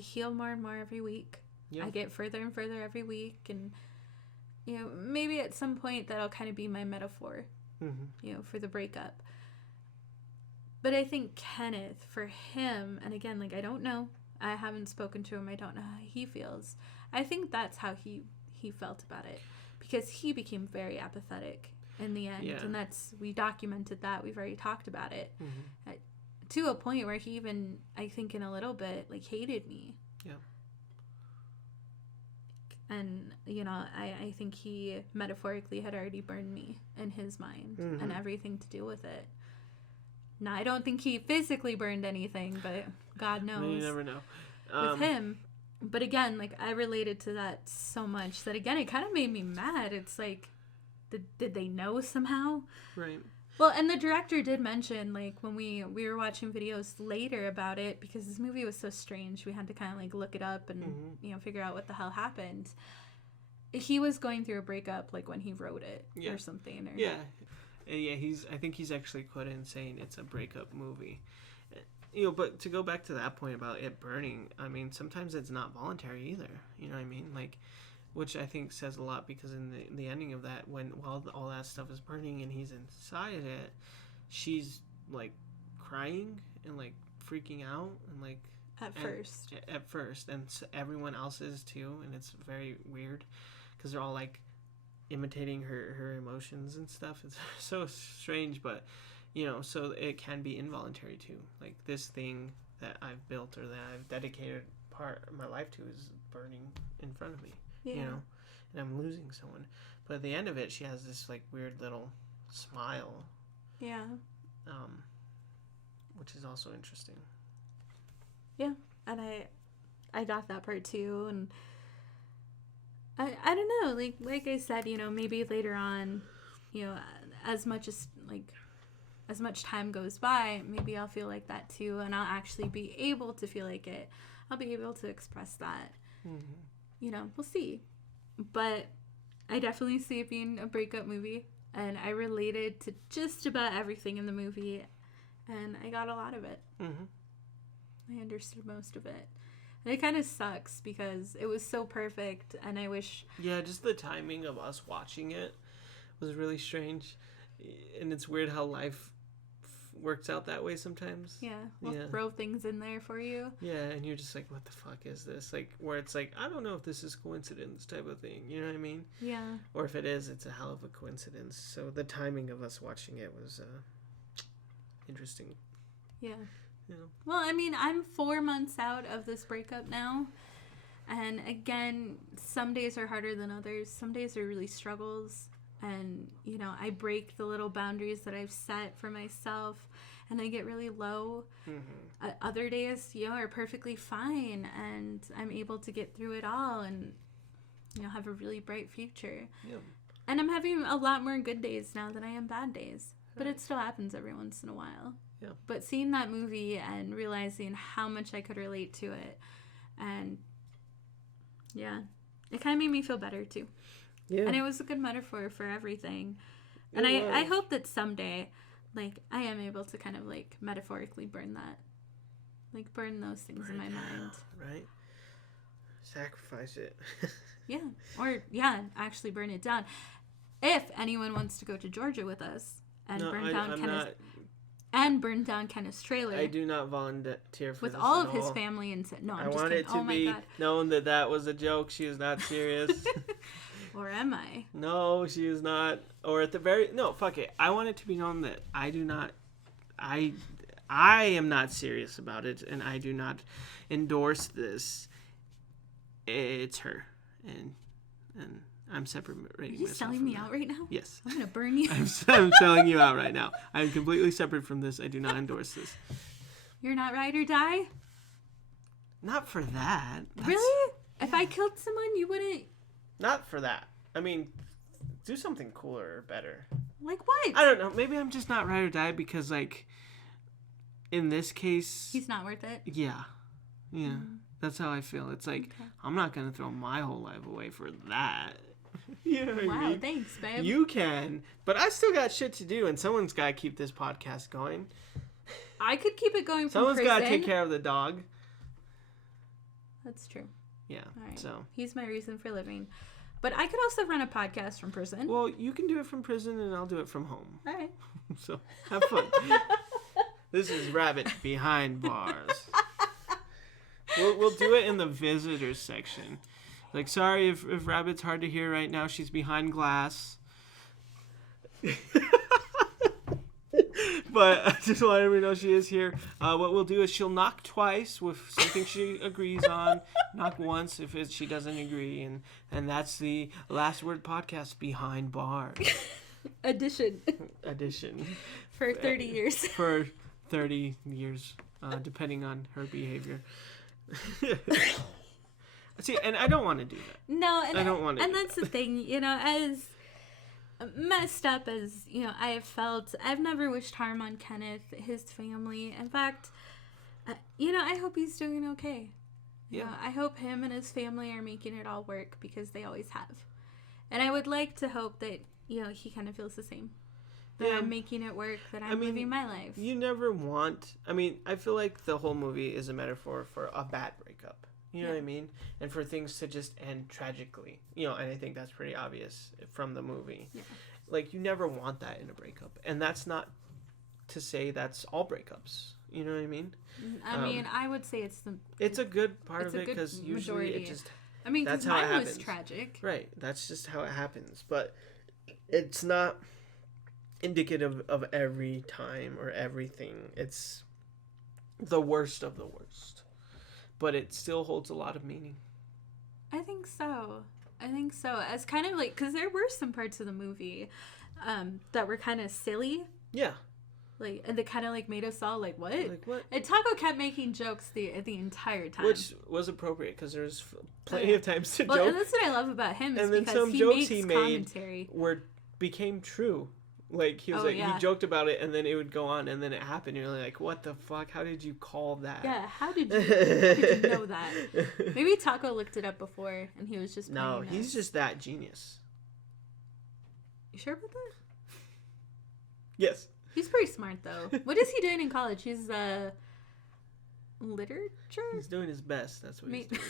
heal more and more every week. Yeah. I get further and further every week, and, maybe at some point that'll kind of be my metaphor, mm-hmm. For the breakup. But I think Kenneth, for him, and again, like, I don't know. I haven't spoken to him. I don't know how he feels. I think that's how he felt about it. Because he became very apathetic in the end. Yeah. And we documented that. We've already talked about it. Mm-hmm. To a point where he even, I think in a little bit, like, hated me. Yeah. And, I think he metaphorically had already burned me in his mind. Mm-hmm. And everything to do with it. Now, I don't think he physically burned anything, but God knows. You never know. With him. But again, like, I related to that so much that, again, it kind of made me mad. It's like, did they know somehow? Right. Well, and the director did mention, like, when we were watching videos later about it, because this movie was so strange, we had to kind of, like, look it up and, mm-hmm. Figure out what the hell happened. He was going through a breakup, like, when he wrote it or something. Or, yeah. Yeah, I think he's actually quoted in saying it's a breakup movie. But to go back to that point about it burning, I mean, sometimes it's not voluntary either. You know what I mean? Like, which I think says a lot, because in the ending of that, while all that stuff is burning and he's inside it, she's, like, crying and, like, freaking out and, like... At first. And everyone else is too, and it's very weird because they're all, like, imitating her emotions and stuff. It's so strange, but so it can be involuntary too. Like, this thing that I've built or that I've dedicated part of my life to is burning in front of me. And I'm losing someone. But at the end of it, she has this, like, weird little smile. Yeah. Which is also interesting. Yeah, and I got that part too, and I don't know, like I said, maybe later on, as much time goes by, maybe I'll feel like that too, and I'll actually be able to feel like it. I'll be able to express that. Mm-hmm. We'll see. But I definitely see it being a breakup movie, and I related to just about everything in the movie, and I got a lot of it. Mm-hmm. I understood most of it. And it kind of sucks because it was so perfect, and I wish... Yeah, just the timing of us watching it was really strange. And it's weird how life works out that way sometimes. Yeah, we'll throw things in there for you. Yeah, and you're just like, what the fuck is this? Like, where it's like, I don't know if this is coincidence type of thing. You know what I mean? Yeah. Or if it is, it's a hell of a coincidence. So the timing of us watching it was interesting. Yeah. Yeah. Well, I mean, I'm 4 months out of this breakup now. And again, some days are harder than others. Some days are really struggles. And, I break the little boundaries that I've set for myself. and I get really low. Other days, are perfectly fine, and I'm able to get through it all and, have a really bright future. Yep. And I'm having a lot more good days now than I am bad days. But it still happens every once in a while. Yeah. But seeing that movie and realizing how much I could relate to it, and it kind of made me feel better too. Yeah. And it was a good metaphor for everything. And I hope that someday, like, I am able to kind of, like, metaphorically burn that. Like, burn those things in my mind. Right? Sacrifice it. Yeah. Or, actually burn it down. If anyone wants to go to Georgia with us and burn down Kenneth's trailer. I do not volunteer for with this all at of his all. family and said, no, I'm I just want kidding. it to be known that was a joke. She is not serious. Or am I? No, she is not. Or at the very... No, fuck it. I want it to be known that I do not... I am not serious about it, and I do not endorse this. It's her. And I'm separating myself. Are you selling me out right now? Yes. I'm going to burn you. I'm selling you out right now. I'm completely separate from this. I do not endorse this. You're not ride or die? Not for that. Really? Yeah. If I killed someone, you wouldn't... Not for that. I mean, do something cooler or better. Like what? I don't know. Maybe I'm just not ride or die because, like, in this case... He's not worth it? Yeah. Yeah. That's how I feel. It's like, I'm not going to throw my whole life away for that. You know what I mean? Thanks, babe. You can, but I still got shit to do, and someone's got to keep this podcast going. I could keep it going from Someone's got to take care of the dog. That's true. Yeah. All right. So he's my reason for living. But I could also run a podcast from prison. Well, you can do it from prison, and I'll do it from home. All right. So have fun. This is Rabbit Behind Bars. We'll do it in the visitors section. Like, sorry if Rabbit's hard to hear right now. She's behind glass. But I just want everyone to know she is here. What we'll do is she'll knock twice with something she agrees on. Knock once if she doesn't agree. And that's the Last Word Podcast Behind Bars. Edition. For 30 years. For 30 years, depending on her behavior. See, and I don't want to do that. No, and I don't want to. And that's the thing, as messed up as I have felt, I've never wished harm on Kenneth, his family. In fact, I hope he's doing okay. Yeah. I hope him and his family are making it all work because they always have. And I would like to hope that he kind of feels the same. That I'm making it work, that I'm living my life. You never want... I feel like the whole movie is a metaphor for a bad breakup. You know what I mean? And for things to just end tragically. And I think that's pretty obvious from the movie. Yeah. Like, you never want that in a breakup. And that's not to say that's all breakups. You know what I mean? I would say it's a good part of it because usually it just... because mine was tragic. Right. That's just how it happens. But it's not... indicative of every time or everything. It's the worst of the worst, but it still holds a lot of meaning. I think so. As kind of like, because there were some parts of the movie that were kind of silly. Yeah. Like, and they kind of like made us all like, what? Like what? And Taco kept making jokes the entire time, which was appropriate because there's plenty of times to joke. And that's what I love about him is and then because some he jokes makes he commentary became true. Like, he was he joked about it, and then it would go on, and then it happened. You're like, what the fuck? How did you call that? Yeah, how did you know that? Maybe Taco looked it up before, and he was just No, he's just that genius. You sure about that? Yes. He's pretty smart, though. What is he doing in college? He's, literature? He's doing his best. That's what he's doing.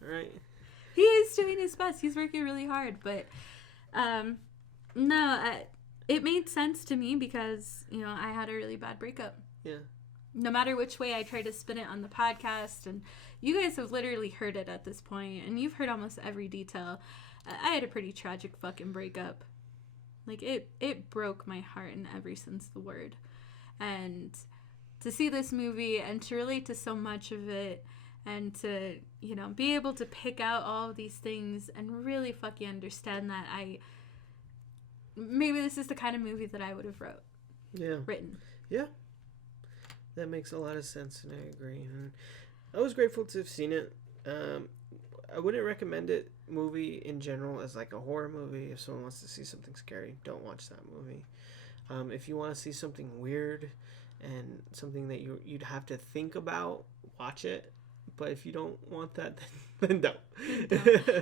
Right? He is doing his best. He's working really hard, but, no, it made sense to me because, I had a really bad breakup. Yeah. No matter which way I try to spin it on the podcast, and you guys have literally heard it at this point, and you've heard almost every detail. I had a pretty tragic fucking breakup. Like, it broke my heart in every sense of the word. And to see this movie and to relate to so much of it and to, be able to pick out all of these things and really fucking understand that maybe this is the kind of movie that I would have written. Yeah, that makes a lot of sense, and I agree. And I was grateful to have seen it. I wouldn't recommend it movie in general as like a horror movie. If someone wants to see something scary, don't watch that movie. If you want to see something weird and something that you'd have to think about, watch it. But if you don't want that, then don't.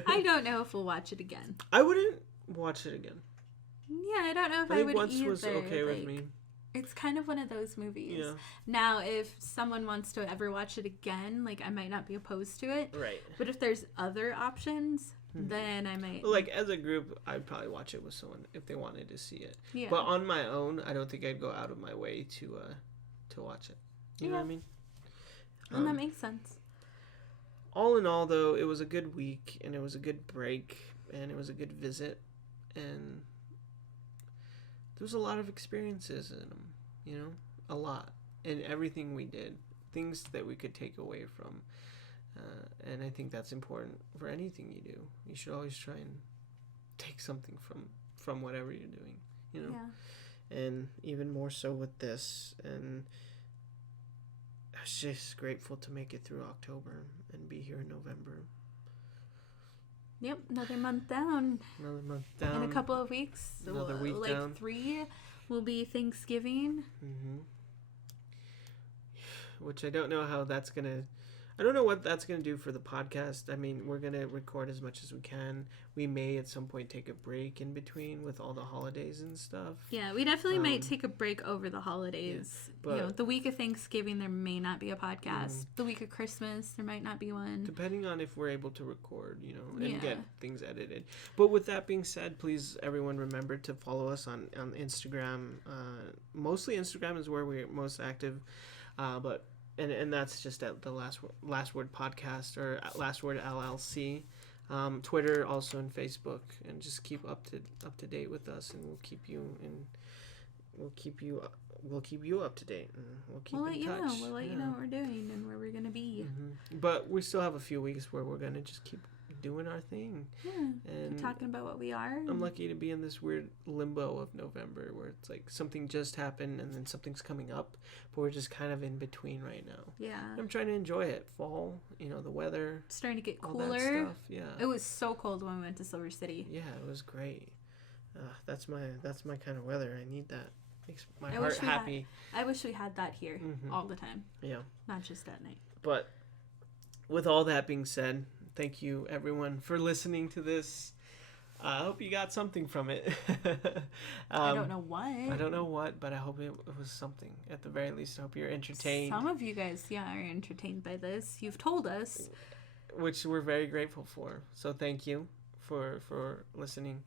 I don't know if we'll watch it again. I wouldn't watch it again. Yeah, I don't know if I I think would once either. was okay with me. It's kind of one of those movies. Yeah. Now, if someone wants to ever watch it again, like, I might not be opposed to it. Right. But if there's other options, then I might. Like, as a group, I'd probably watch it with someone if they wanted to see it. Yeah. But on my own, I don't think I'd go out of my way to watch it. You know what I mean? And that makes sense. All in all, though, it was a good week, and it was a good break, and it was a good visit, and there was a lot of experiences in them, you know? A lot. And everything we did. Things that we could take away from. And I think that's important for anything you do. You should always try and take something from whatever you're doing, you know? Yeah. And even more so with this. And I was just grateful to make it through October and be here in November. Yep, another month down. Another month down. In a couple of weeks. Another week like down. 3 will be Thanksgiving. Mm-hmm. Which I don't know how that's going to... I don't know what that's going to do for the podcast. I mean, we're going to record as much as we can. We may at some point take a break in between with all the holidays and stuff. Yeah, we definitely might take a break over the holidays. Yeah, but, you know, the week of Thanksgiving, there may not be a podcast. The week of Christmas, there might not be one. Depending on if we're able to record, you know, and get things edited. But with that being said, please, everyone, remember to follow us on Instagram. Mostly Instagram is where we're most active. But... And that's just at the Last Word Podcast or Last Word LLC, Twitter also, and Facebook, and just keep up to date with us, and we'll keep you up to date, and we'll keep in touch. We'll let you know what we're doing and where we're gonna be. Mm-hmm. But we still have a few weeks where we're gonna just keep doing our thing. Yeah, and talking about what we are. I'm lucky to be in this weird limbo of November where it's like something just happened and then something's coming up, but we're just kind of in between right now. Yeah. I'm trying to enjoy it. Fall, you know, the weather. It's starting to get cooler. All that stuff. Yeah. It was so cold when we went to Silver City. Yeah, it was great. That's my kind of weather. I need that. Makes my heart happy. I wish we had that here all the time. Yeah. Not just at night. But with all that being said, thank you, everyone, for listening to this. I hope you got something from it. I don't know what. I don't know what, but I hope it was something. At the very least, I hope you're entertained. Some of you guys, are entertained by this. You've told us. Which we're very grateful for. So thank you for listening.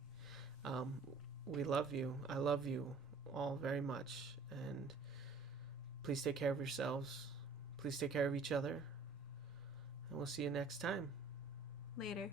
We love you. I love you all very much. And please take care of yourselves. Please take care of each other. And we'll see you next time. Later.